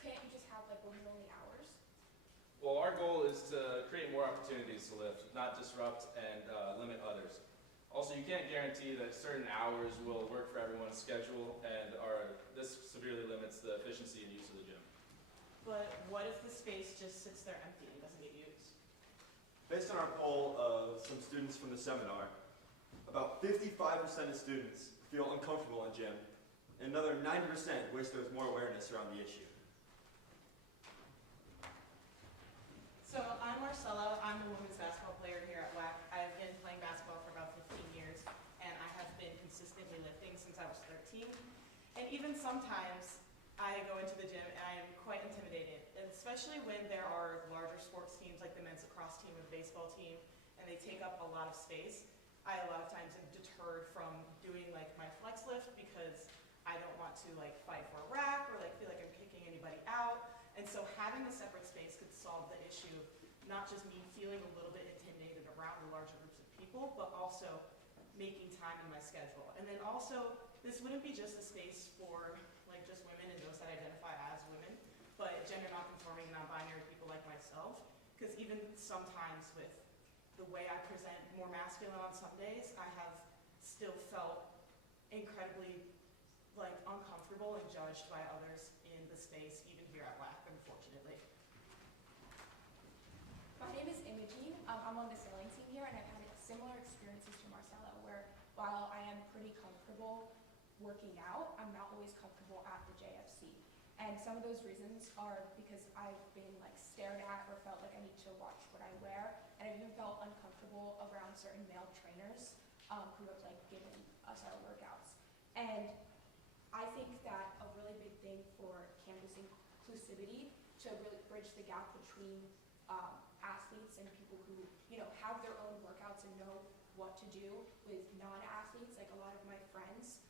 can't you just have like women-only hours? Well, our goal is to create more opportunities to lift, not disrupt and limit others. Also, you can't guarantee that certain hours will work for everyone's schedule, and this severely limits the efficiency and use of the gym. But what if the space just sits there empty and doesn't get used? Based on our poll of some students from the seminar, about 55% of students feel uncomfortable in gym, and another 90% wish there was more awareness around the issue. So I'm Marcella. I'm a women's basketball player here at WAC. I've been playing basketball for about 15 years, and I have been consistently lifting since I was 13. And even sometimes I go into the gym and I am quite intimidated, and especially when there are larger sports teams like the men's lacrosse team or the baseball team, and they take up a lot of space. I a lot of times am deterred from doing like my flex lift because I don't want to like fight for a rack or like feel like I'm kicking anybody out. And so having a separate space could solve the issue of not just me feeling a little bit intimidated around the larger groups of people, but also making time in my schedule. And then also, this wouldn't be just a space for like just women and those that identify as women, but gender non-conforming and non-binary people like myself. Because even sometimes with the way I present more masculine on some days, I have still felt incredibly like uncomfortable and judged by others in the space, even here at WAC, unfortunately. My name is Imogene. I'm on the sailing team here, and I've had similar experiences to Marcella, where while I am pretty comfortable working out, I'm not always comfortable at the JFC. And some of those reasons are because I've been like stared at or felt like I need to watch what I wear, and I've even felt uncomfortable around certain male trainers who have like given us our workouts. And I think that a really big thing for campus inclusivity to really bridge the gap between athletes and people who, you know, have their own workouts and know what to do with non-athletes, like a lot of my friends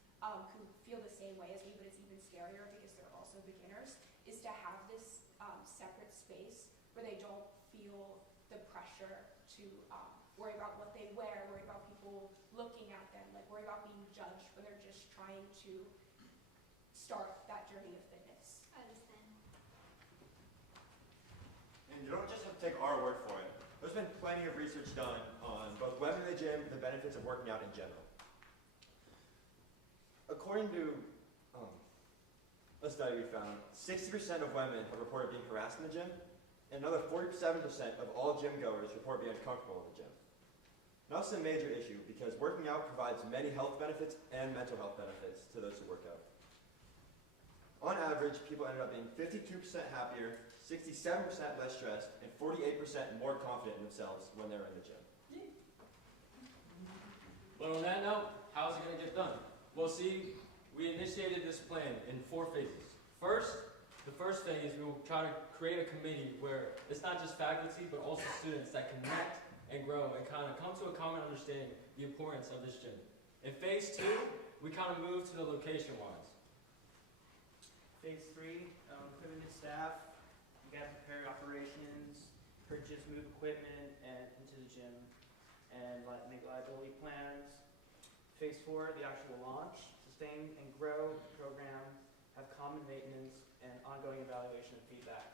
who feel the same way as me, but it's even scarier because they're also beginners, is to have this separate space where they don't feel the pressure to worry about what they wear, worry about people looking at them, like worry about being judged when they're just trying to start that journey of fitness. I understand. And you don't just have to take our word for it. There's been plenty of research done on both women in the gym and the benefits of working out in general. According to a study we found, 60% of women have reported being harassed in the gym, and another 47% of all gym goers report being uncomfortable in the gym. Now, this is a major issue because working out provides many health benefits and mental health benefits to those who work out. On average, people ended up being 52% happier, 67% less stressed, and 48% more confident in themselves when they're in the gym. But on that note, how's it going to get done? Well, see, we initiated this plan in 4 phases. The first phase, we will try to create a committee where it's not just faculty, but also students that connect and grow and kind of come to a common understanding the importance of this gym. In phase 2, we kind of move to the location-wise. Phase 3, equipment and staff. You gotta prepare operations, purchase, move equipment and into the gym, and like make liability plans. Phase 4, the actual launch, sustain and grow the program, have common maintenance, and ongoing evaluation and feedback.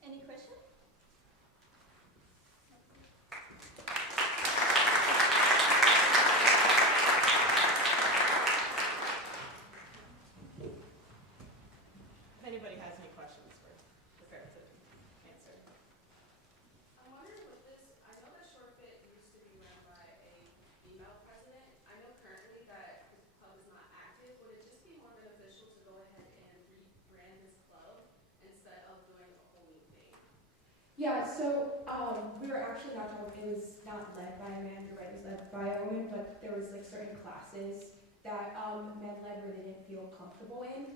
Any questions? If anybody has any questions, we're prepared to answer. I'm wondering with this, I know that Short Fit used to be run by a female president. I know currently that the club is not active. Would it just be more beneficial to go ahead and rebrand this club instead of doing a whole new thing? Yeah, so we were actually not talking, it was not led by a man, you're right, it was led by a woman, but there was like certain classes that men led where they didn't feel comfortable in.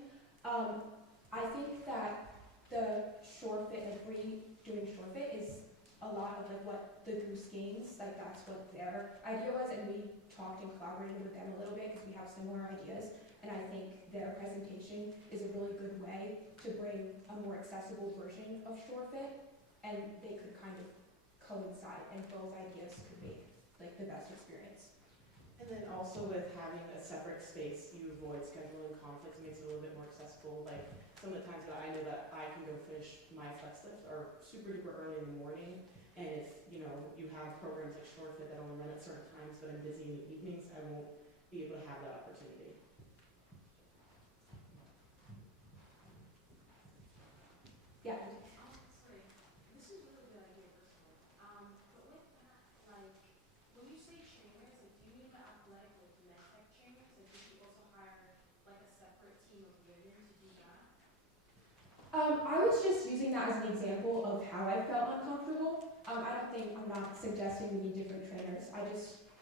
I think that the Short Fit, like redoing Short Fit is a lot of like what the Goose Games, like that's what their idea was, and we talked and collaborated with them a little bit because we have similar ideas, and I think their presentation is a really good way to bring a more accessible version of Short Fit, and they could kind of coincide, and both ideas could make like the best experience. And then also with having a separate space, you avoid scheduling conflicts, makes it a little bit more accessible. Like some of the times that I know that I can go finish my flex lift are super duper early in the morning, and if you know you have programs like Short Fit that only run at certain times, but I'm busy in the evenings, I won't be able to have that opportunity. Yeah. Sorry, this is really good idea. I was just using that as an example of how I felt uncomfortable. I'm not suggesting we need different trainers.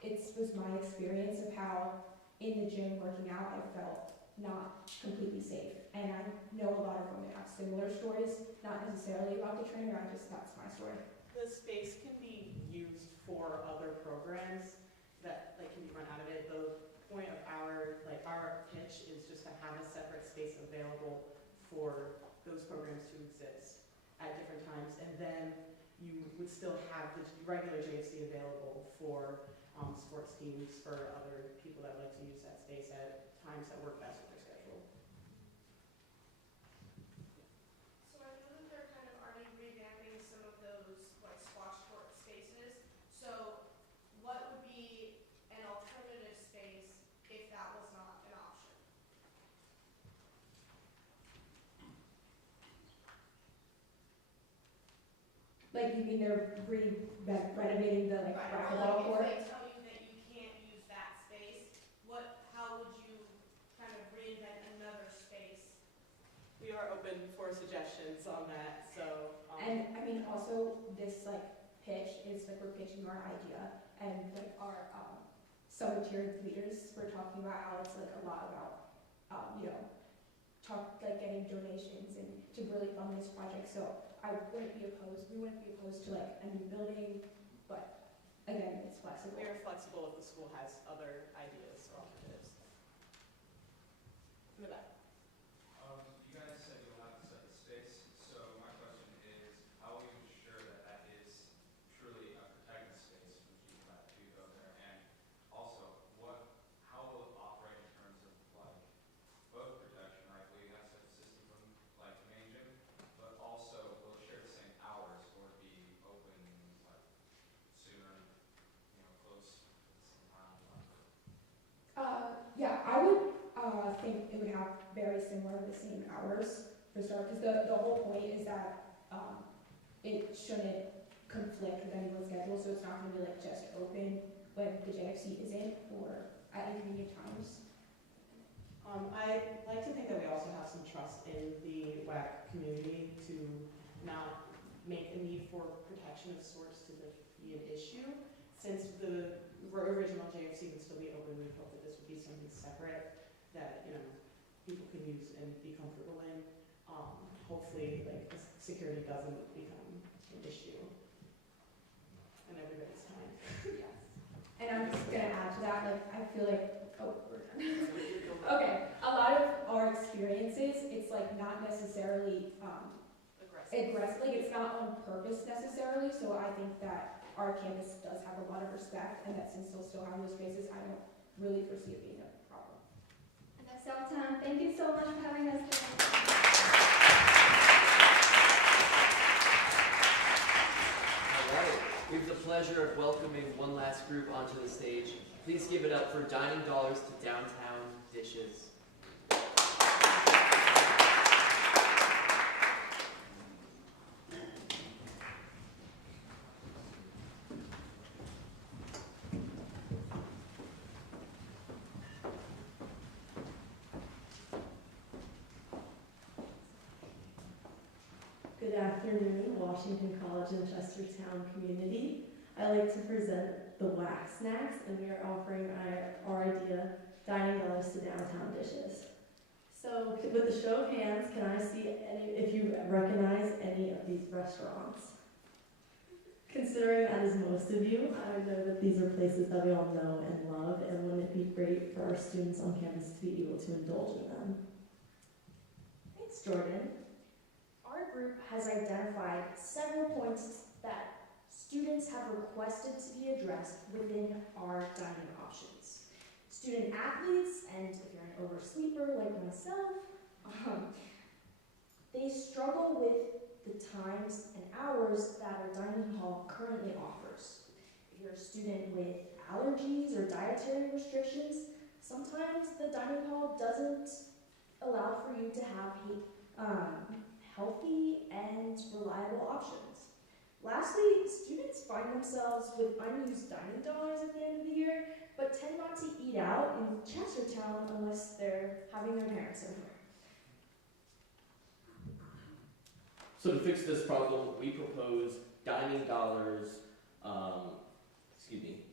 It was my experience of how in the gym working out I felt not completely safe. And I know a lot of women have similar stories, not necessarily about the trainer, that's my story. The space can be used for other programs that can be run out of it. The point of our pitch is just to have a separate space available for those programs to exist at different times, and then you would still have the regular JFC available for sports teams, for other people that like to use that space at times that work best with their schedule. So I know that they're kind of already revamping some of those squash court spaces. So what would be an alternative space if that was not an option? Like, you mean they're renovating the racquetball court? If they tell you that you can't use that space, how would you kind of reinvent another space? We are open for suggestions on that. So And I mean, also this pitch is we're pitching our idea, and our summer tier leaders were talking about how it's a lot about getting donations and to really fund this project. So we wouldn't be opposed to a new building, but again, it's flexible. we are flexible if the school has other ideas or alternatives. In the back. You guys said you'll have to set the space, so my question is, how will you ensure that that is truly a protected space for people that do go there? And also, how will it operate in terms of both protection, right? Will you have to set the system from the main gym, but also will it share the same hours or be open sooner, close at the same time? Yeah, I would think it would have very similar, the same hours for start, because the whole point is that it shouldn't conflict with anyone's schedule, so it's not going to be just open when the JFC isn't or at inconvenient times. I like to think that we also have some trust in the WAC community to not make a need for protection of sorts to be an issue. Since the original JFC would still be open, we would hope that this would be something separate that people can use and be comfortable in. Hopefully, security doesn't become an issue in everybody's time. Yes. And I'm just gonna add to that. I feel we're done. Okay, a lot of our experiences, it's not necessarily aggressive. It's not on purpose necessarily. So I think that our campus does have a lot of respect, and that since they'll still have those spaces, I don't really foresee it being a problem. And that's all time. Thank you so much for having us today. All right, we have the pleasure of welcoming one last group onto the stage. Please give it up for Dining Dollars to Downtown Dishes. Good afternoon, Washington College and Chestertown community. I like to present the WAC snacks, and we are offering our idea, Dining Dollars to Downtown Dishes. So with a show of hands, can I see if you recognize any of these restaurants? Considering that is most of you, I know that these are places that we all know and love, and wouldn't it be great for our students on campus to be able to indulge in them? Thanks, Jordan. Our group has identified several points that students have requested to be addressed within our dining options. Student athletes, and if you're an oversleeper like myself, they struggle with the times and hours that our dining hall currently offers. If you're a student with allergies or dietary restrictions, sometimes the dining hall doesn't allow for you to have healthy and reliable options. Lastly, students find themselves with unused dining dollars at the end of the year, but tend not to eat out in Chestertown unless they're having their parents over. So to fix this problem, we propose dining dollars,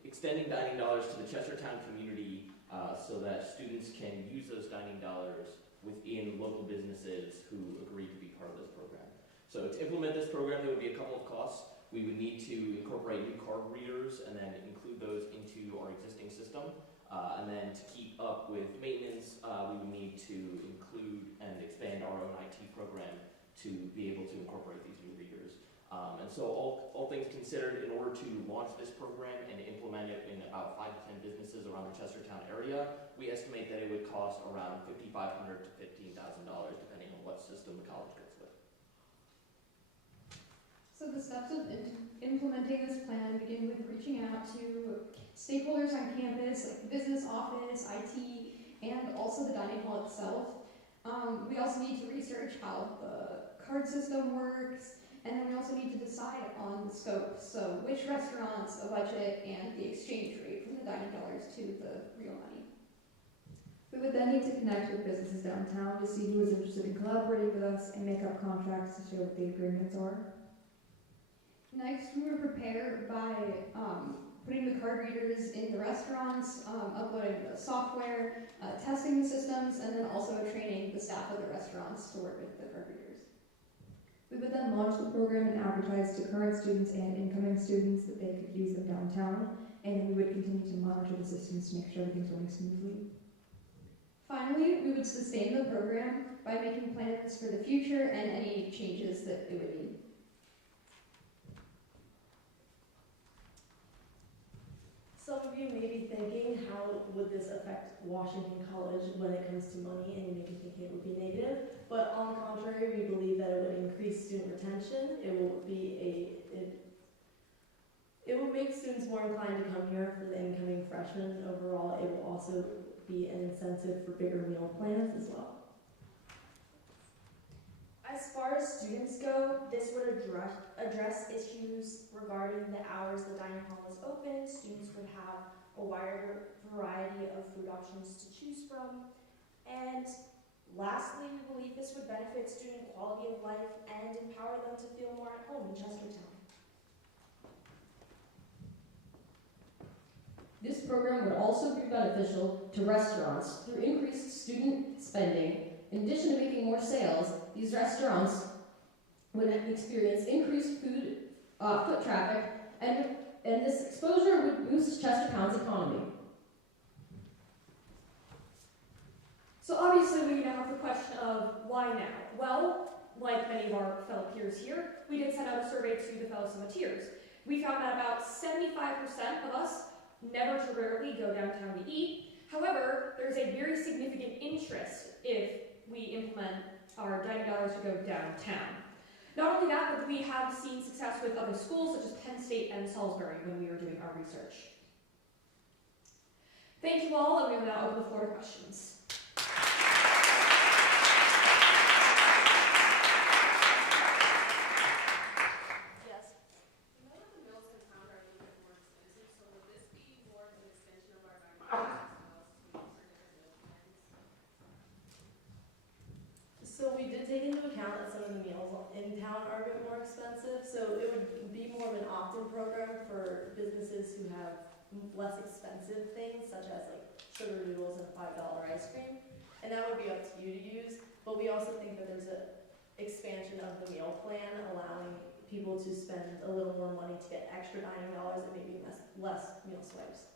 extending dining dollars to the Chestertown community so that students can use those dining dollars within local businesses who agree to be part of this program. So to implement this program, there would be a couple of costs. We would need to incorporate new card readers and then include those into our existing system. And then to keep up with maintenance, we would need to include and expand our own IT program to be able to incorporate these new readers. And so all things considered, in order to launch this program and implement it in about 5 to 10 businesses around the Chestertown area, we estimate that it would cost around $5,500 to $15,000, depending on what system the college goes with. So the steps of implementing this plan begin with reaching out to stakeholders on campus, like the business office, IT, and also the dining hall itself. We also need to research how the card system works, and then we also need to decide on the scope. So which restaurants, a budget, and the exchange rate from the dining dollars to the real money. We would then need to connect with businesses downtown to see who is interested in collaborating with us and make up contracts to show what the agreements are. Next, we would prepare by putting the card readers in the restaurants, uploading the software, testing the systems, and then also training the staff of the restaurants to work with the card readers. We would then launch the program and advertise to current students and incoming students that they could use them downtown, and we would continue to monitor the systems to make sure everything's running smoothly. Finally, we would sustain the program by making plans for the future and any changes that it would need. Some of you may be thinking, how would this affect Washington College when it comes to money, and you may be thinking it would be negative, but on the contrary, we believe that it would increase student retention. It will make students more inclined to come here for the incoming freshmen. Overall, it will also be an incentive for bigger meal plans as well. As far as students go, this would address issues regarding the hours the dining hall is open. Students would have a wider variety of food options to choose from. And lastly, we believe this would benefit student quality of life and empower them to feel more at home in Chestertown. This program would also be beneficial to restaurants through increased student spending. In addition to making more sales, these restaurants would experience increased foot traffic, and this exposure would boost Chestertown's economy. So obviously we now have the question of why now? Well, like many of our fellow peers here, we did send out a survey to the fellow summiteers. We found that about 75% of us never to rarely go downtown to eat. However, there's a very significant interest if we implement our dining dollars to go downtown. Not only that, but we have seen success with other schools such as Penn State and Salisbury when we were doing our research. Thank you all, and we will now open the floor to questions. Yes. You know that the meals in town are a little bit more expensive, so would this be more of an extension of our dining dollars as well as different meal plans? So we did take into account that some of the meals in town are a bit more expensive, so it would be more of an opt-in program for businesses who have less expensive things, such as like sugar noodles and a $5 ice cream, and that would be up to you to use. But we also think that there's an expansion of the meal plan, allowing people to spend a little more money to get extra dining dollars and maybe less meal swipes.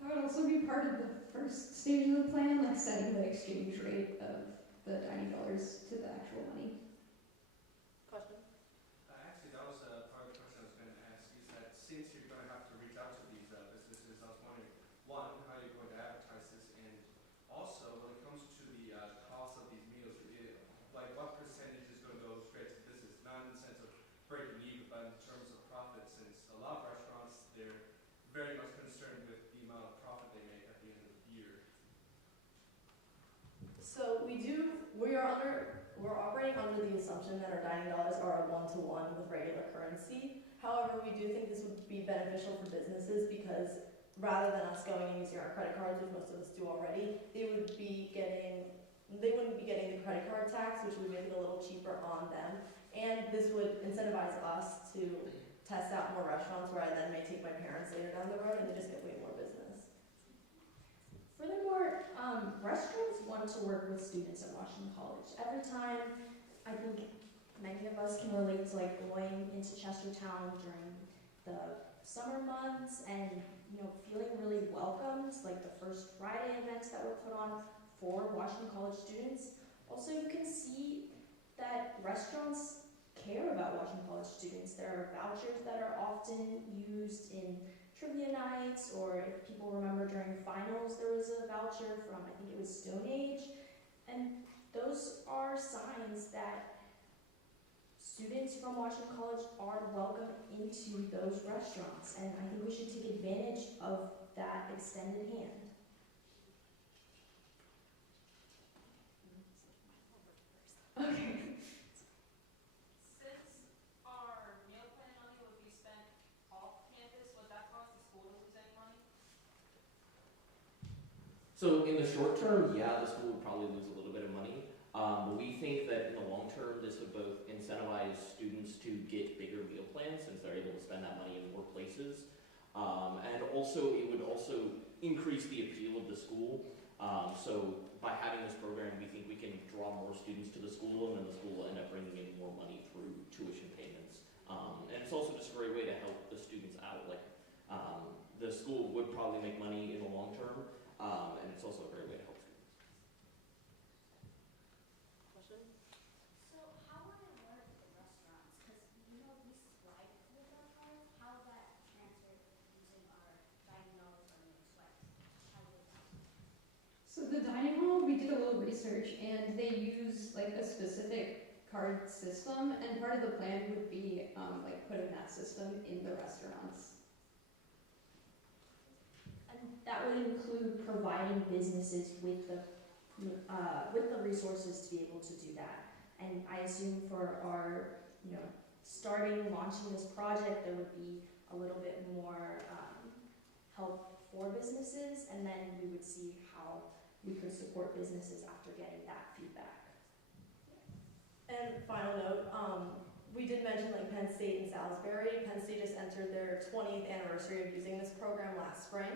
That would also be part of the first stage of the plan, like setting the exchange rate of the dining dollars to the actual money. Question? Actually, that was part of the question I was going to ask, is that since you're going to have to reach out to these businesses, I was wondering, one, how you're going to advertise this, and also when it comes to the cost of these meals, like what percentage is going to go straight to the business, not in the sense of breaking even, but in terms of profit, since a lot of restaurants, they're very much concerned with the amount of profit they make at the end of the year. So we're operating under the assumption that our dining dollars are a one-to-one with regular currency. However, we do think this would be beneficial for businesses because rather than us going and using our credit cards, which most of us do already, they would be getting they wouldn't be getting the credit card tax, which would make it a little cheaper on them. And this would incentivize us to test out more restaurants where I then may take my parents later down the road and they just get way more business. Furthermore, restaurants want to work with students at Washington College. Every time, I think many of us can relate to like going into Chestertown during the summer months and feeling really welcomed, like the first Friday events that were put on for Washington College students. Also, you can see that restaurants care about Washington College students. There are vouchers that are often used in trivia nights, or if people remember during finals, there was a voucher from, I think it was Stone Age. And those are signs that students from Washington College are welcome into those restaurants. And I think we should take advantage of that extended hand. Okay. Since our meal plan money would be spent off campus, would that cause the school to lose any money? So in the short term, yeah, the school would probably lose a little bit of money. But we think that in the long term, this would both incentivize students to get bigger meal plans since they're able to spend that money in more places. And also, it would also increase the appeal of the school. So by having this program, we think we can draw more students to the school, and then the school will end up bringing in more money through tuition payments. And it's also just a great way to help the students out. Like, the school would probably make money in the long term, and it's also a great way to help students. Question? So how would it work with the restaurants? Because we swipe with our cards. How is that transferred using our dining dollars or swipe? How does that work? So the dining hall, we did a little research, and they use like a specific card system, and part of the plan would be like putting that system in the restaurants. And that would include providing businesses with the resources to be able to do that. And I assume for our, launching this project, there would be a little bit more help for businesses, and then we would see how we could support businesses after getting that feedback. And final note, we did mention like Penn State and Salisbury. Penn State just entered their 20th anniversary of using this program last spring.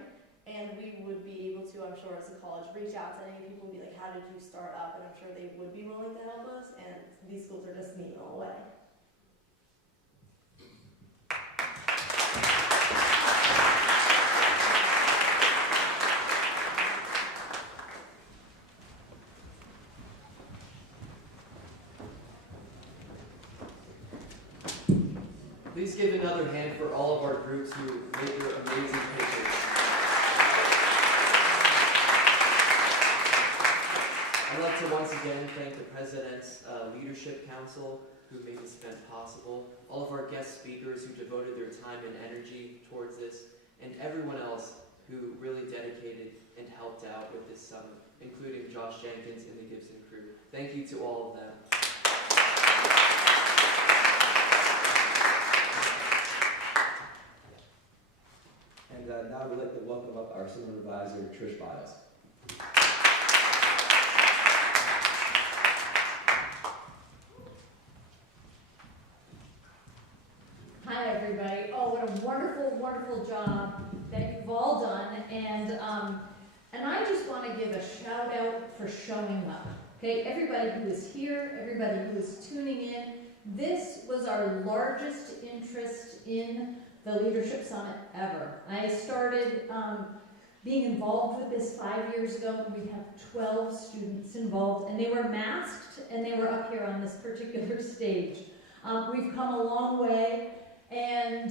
And we would be able to, I'm sure as a college, reach out to any people and be like, how did you start up? And I'm sure they would be willing to help us. And these schools are just meeting all the way. Please give another hand for all of our groups who made your amazing pictures. I'd like to once again thank the President's Leadership Council who made this event possible, all of our guest speakers who devoted their time and energy towards this, and everyone else who really dedicated and helped out with this summit, including Josh Jenkins and the Gibson crew. Thank you to all of them. And now we'd like to welcome up our summer advisor, Trish Biles. Hi everybody. Oh, what a wonderful, wonderful job that you've all done. And I just want to give a shout out for showing up. Okay, everybody who is here, everybody who is tuning in. This was our largest interest in the Leadership Summit ever. I started being involved with this 5 years ago. We have 12 students involved, and they were masked, and they were up here on this particular stage. We've come a long way, and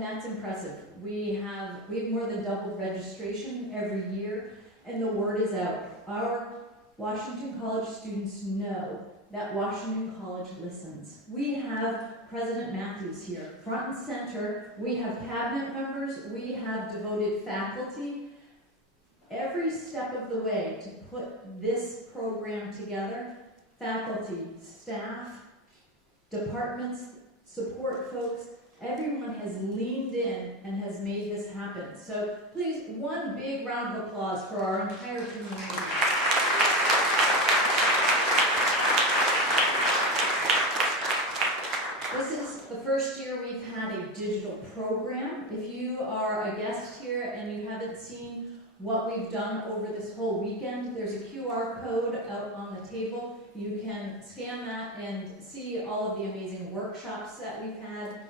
that's impressive. We have more than doubled registration every year, and the word is out. Our Washington College students know that Washington College listens. We have President Matthews here, front and center. We have cabinet members. We have devoted faculty. Every step of the way to put this program together, faculty, staff, departments, support folks, everyone has leaned in and has made this happen. So please, one big round of applause for our entire community. This is the first year we've had a digital program. If you are a guest here and you haven't seen what we've done over this whole weekend, there's a QR code out on the table. You can scan that and see all of the amazing workshops that we've had.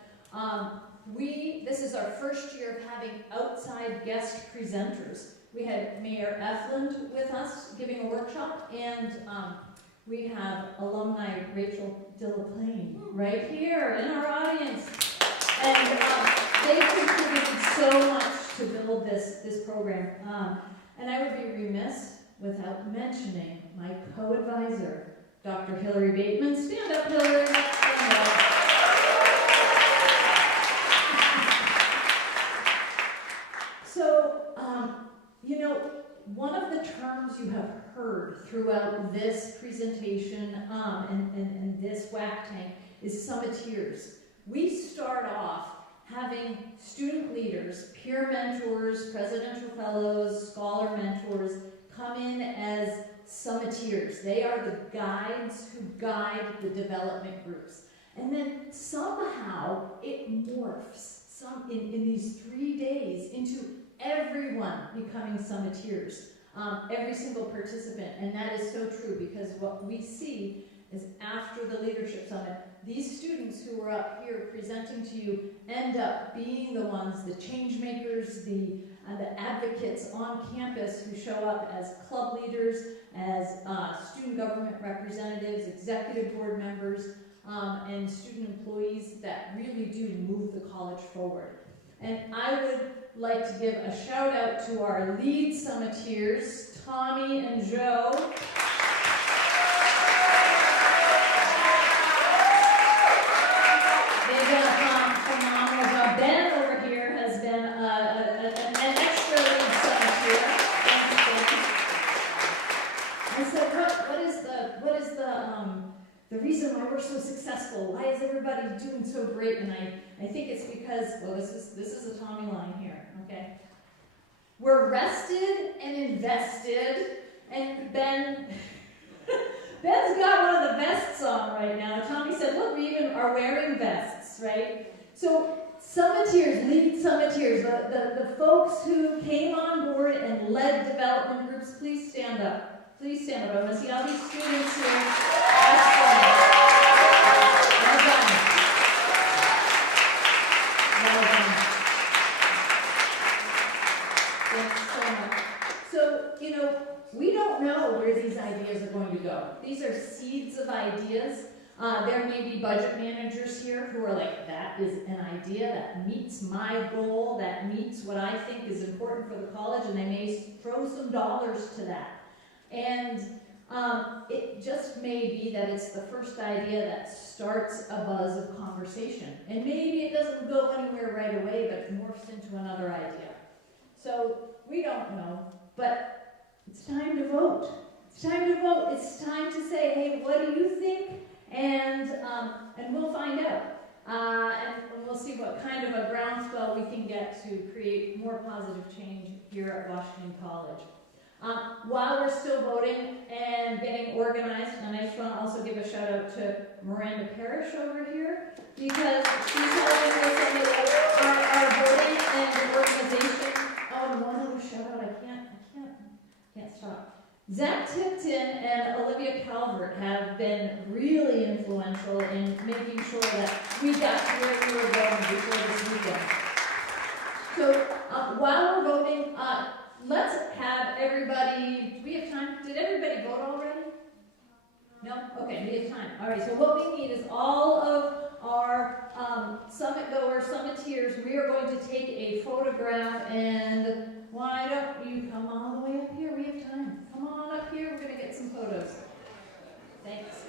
This is our first year of having outside guest presenters. We had Mayor Efland with us giving a workshop, and we have alumni Rachel Delaplane right here in our audience. And they've contributed so much to build this program. And I would be remiss without mentioning my co-advisor, Dr. Hillary Bateman. Stand up, Hillary. Stand up. So, one of the terms you have heard throughout this presentation and this WAC Tank is summiteers. We start off having student leaders, peer mentors, presidential fellows, scholar mentors come in as summiteers. They are the guides who guide the development groups. And then somehow it morphs in these 3 days into everyone becoming summiteers, every single participant. And that is so true, because what we see is after the Leadership Summit, these students who are up here presenting to you end up being the ones, the change makers, the advocates on campus who show up as club leaders, as student government representatives, executive board members, and student employees that really do move the college forward. And I would like to give a shout out to our lead summiteers, Tommy and Joe. They've done a phenomenal job. Ben over here has been an extra lead summiteer. I said, what is the reason why we're so successful? Why is everybody doing so great? And I think it's because, well, this is a Tommy line here, okay? We're rested and invested, and Ben's got one of the vests on right now. Tommy said, look, we even are wearing vests, right? So summiteers, lead summiteers, the folks who came on board and led development groups, please stand up. Please stand up. I want to see all these students here. Excellent. Well done. Well done. Thanks so much. So, we don't know where these ideas are going to go. These are seeds of ideas. There may be budget managers here who are like, that is an idea that meets my goal, that meets what I think is important for the college, and they may throw some dollars to that. And it just may be that it's the first idea that starts a buzz of conversation. And maybe it doesn't go anywhere right away, but it morphs into another idea. So we don't know, but it's time to vote. It's time to vote. It's time to say, hey, what do you think? And we'll find out. And we'll see what kind of a groundswell we can get to create more positive change here at Washington College. While we're still voting and getting organized, and I just want to also give a shout out to Miranda Parrish over here, because she's helping with some of our voting and organization. Oh, and one other shout out, I can't stop. Zach Tipton and Olivia Calvert have been really influential in making sure that we got to where we were going before this weekend. So while we're voting, let's have everybody, do we have time? Did everybody vote already? No? Okay, we have time. All right, so what we need is all of our summit goers, summiteers. We are going to take a photograph, and why don't you come all the way up here? We have time. Come on up here. We're going to get some photos. Thanks.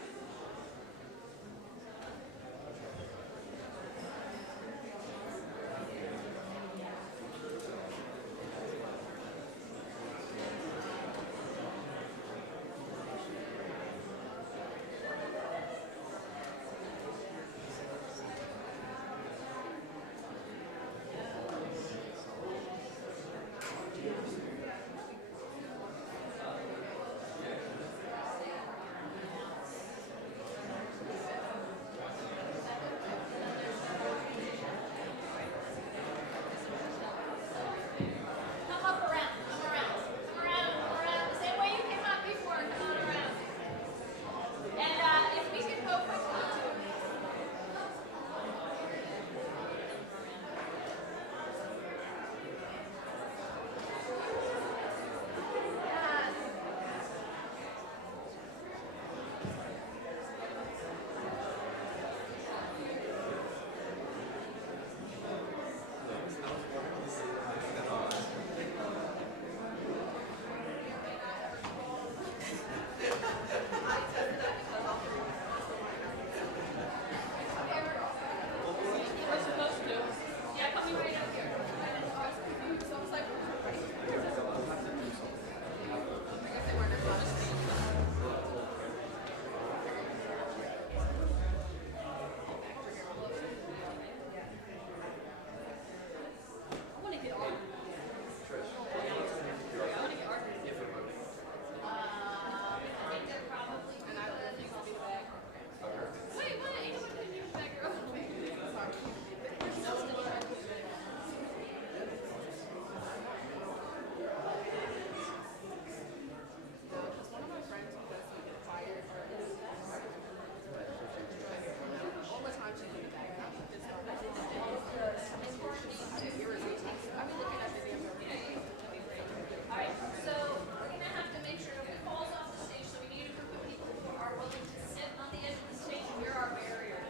Here are barriers.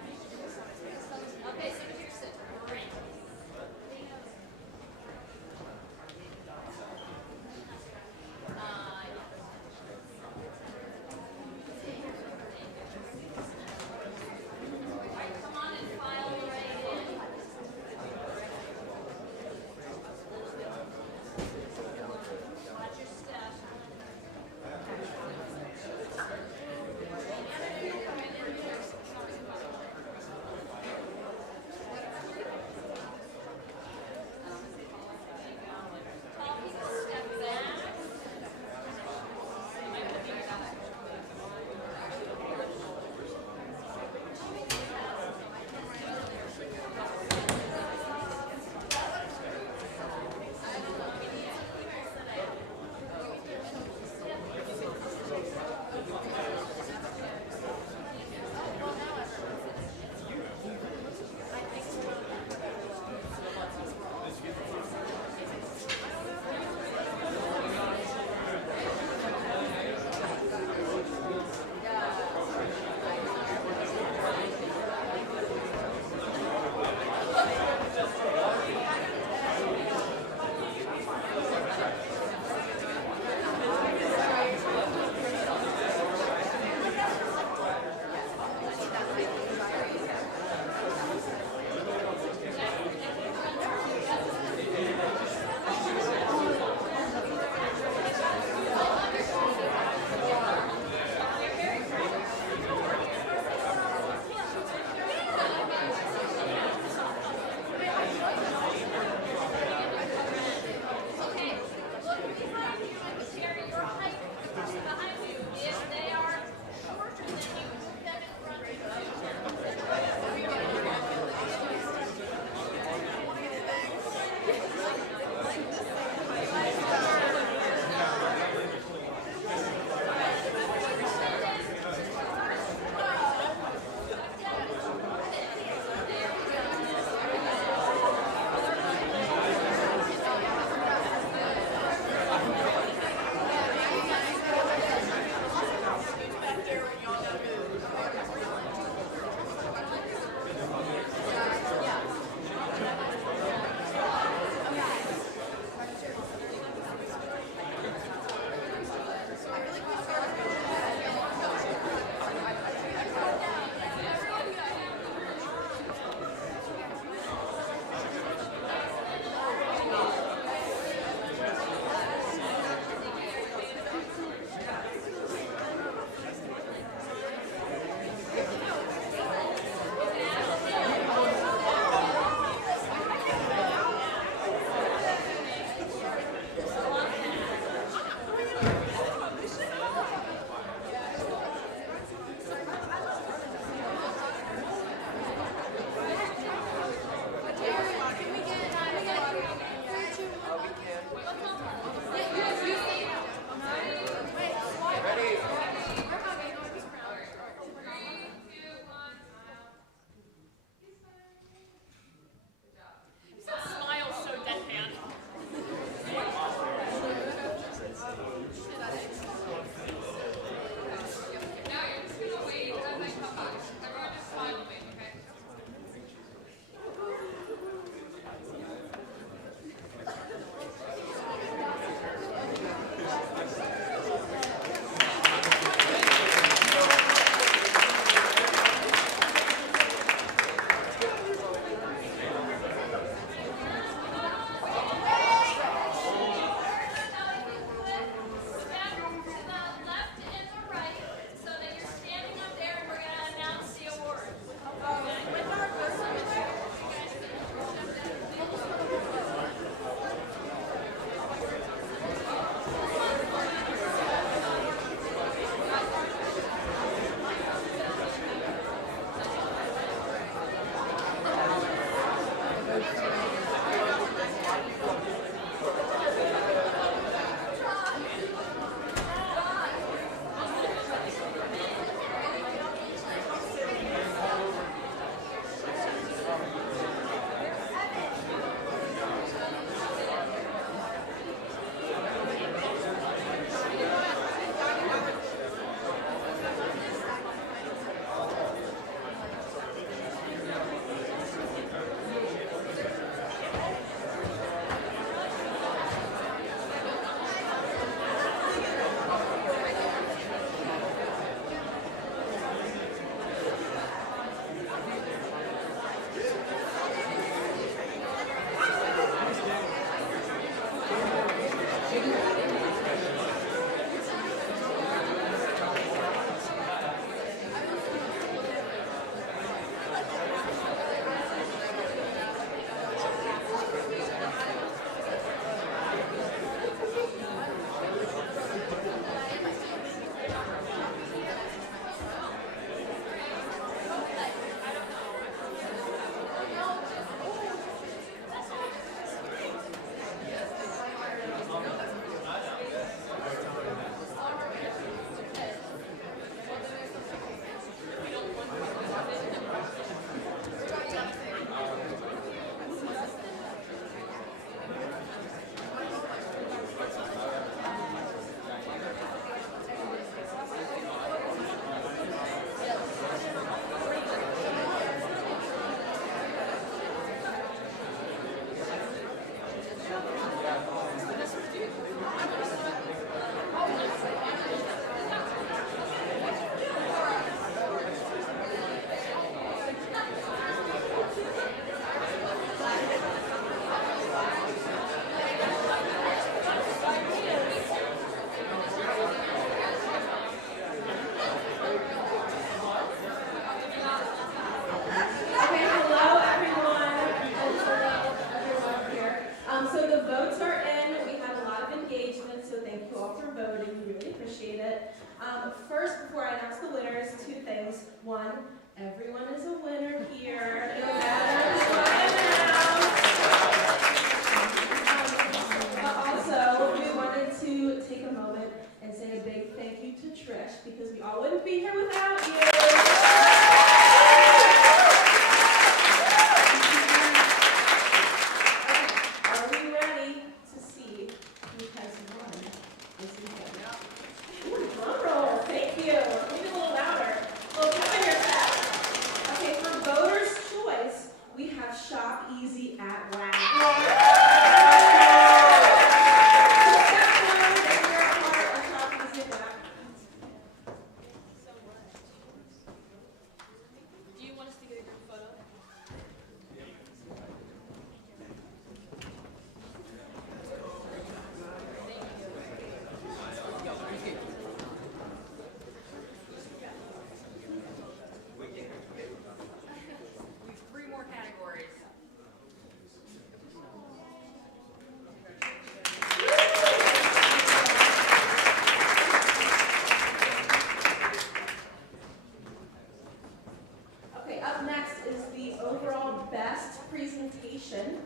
presentation.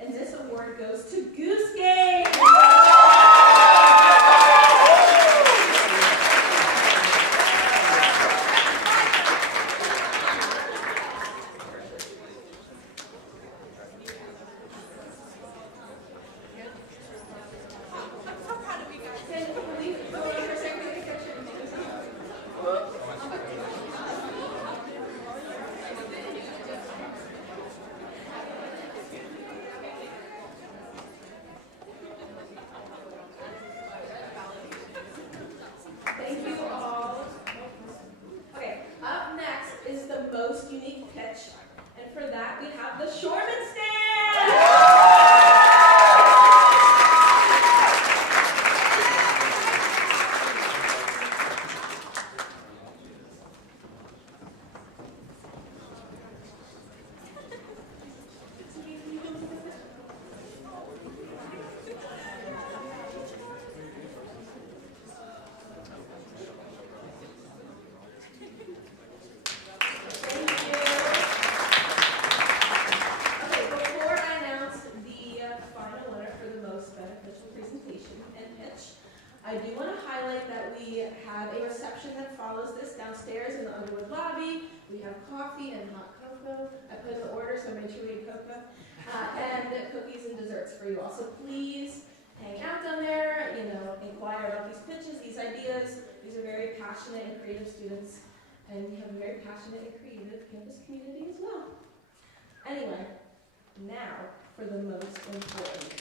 And this award goes to Goose Game. Thank you all. Okay, up next is the most unique pitch. And for that, we have the Shortman Stand! Okay, before I announce the final winner for the most beneficial presentation and pitch, I do want to highlight that we have a reception that follows this downstairs in the Underwood lobby. We have coffee and hot cocoa. I put in the order, so make sure we eat cocoa. And cookies and desserts for you all. So please hang out down there, inquire about these pitches, these ideas. These are very passionate and creative students. And we have a very passionate and creative campus community as well. Anyway, now for the most important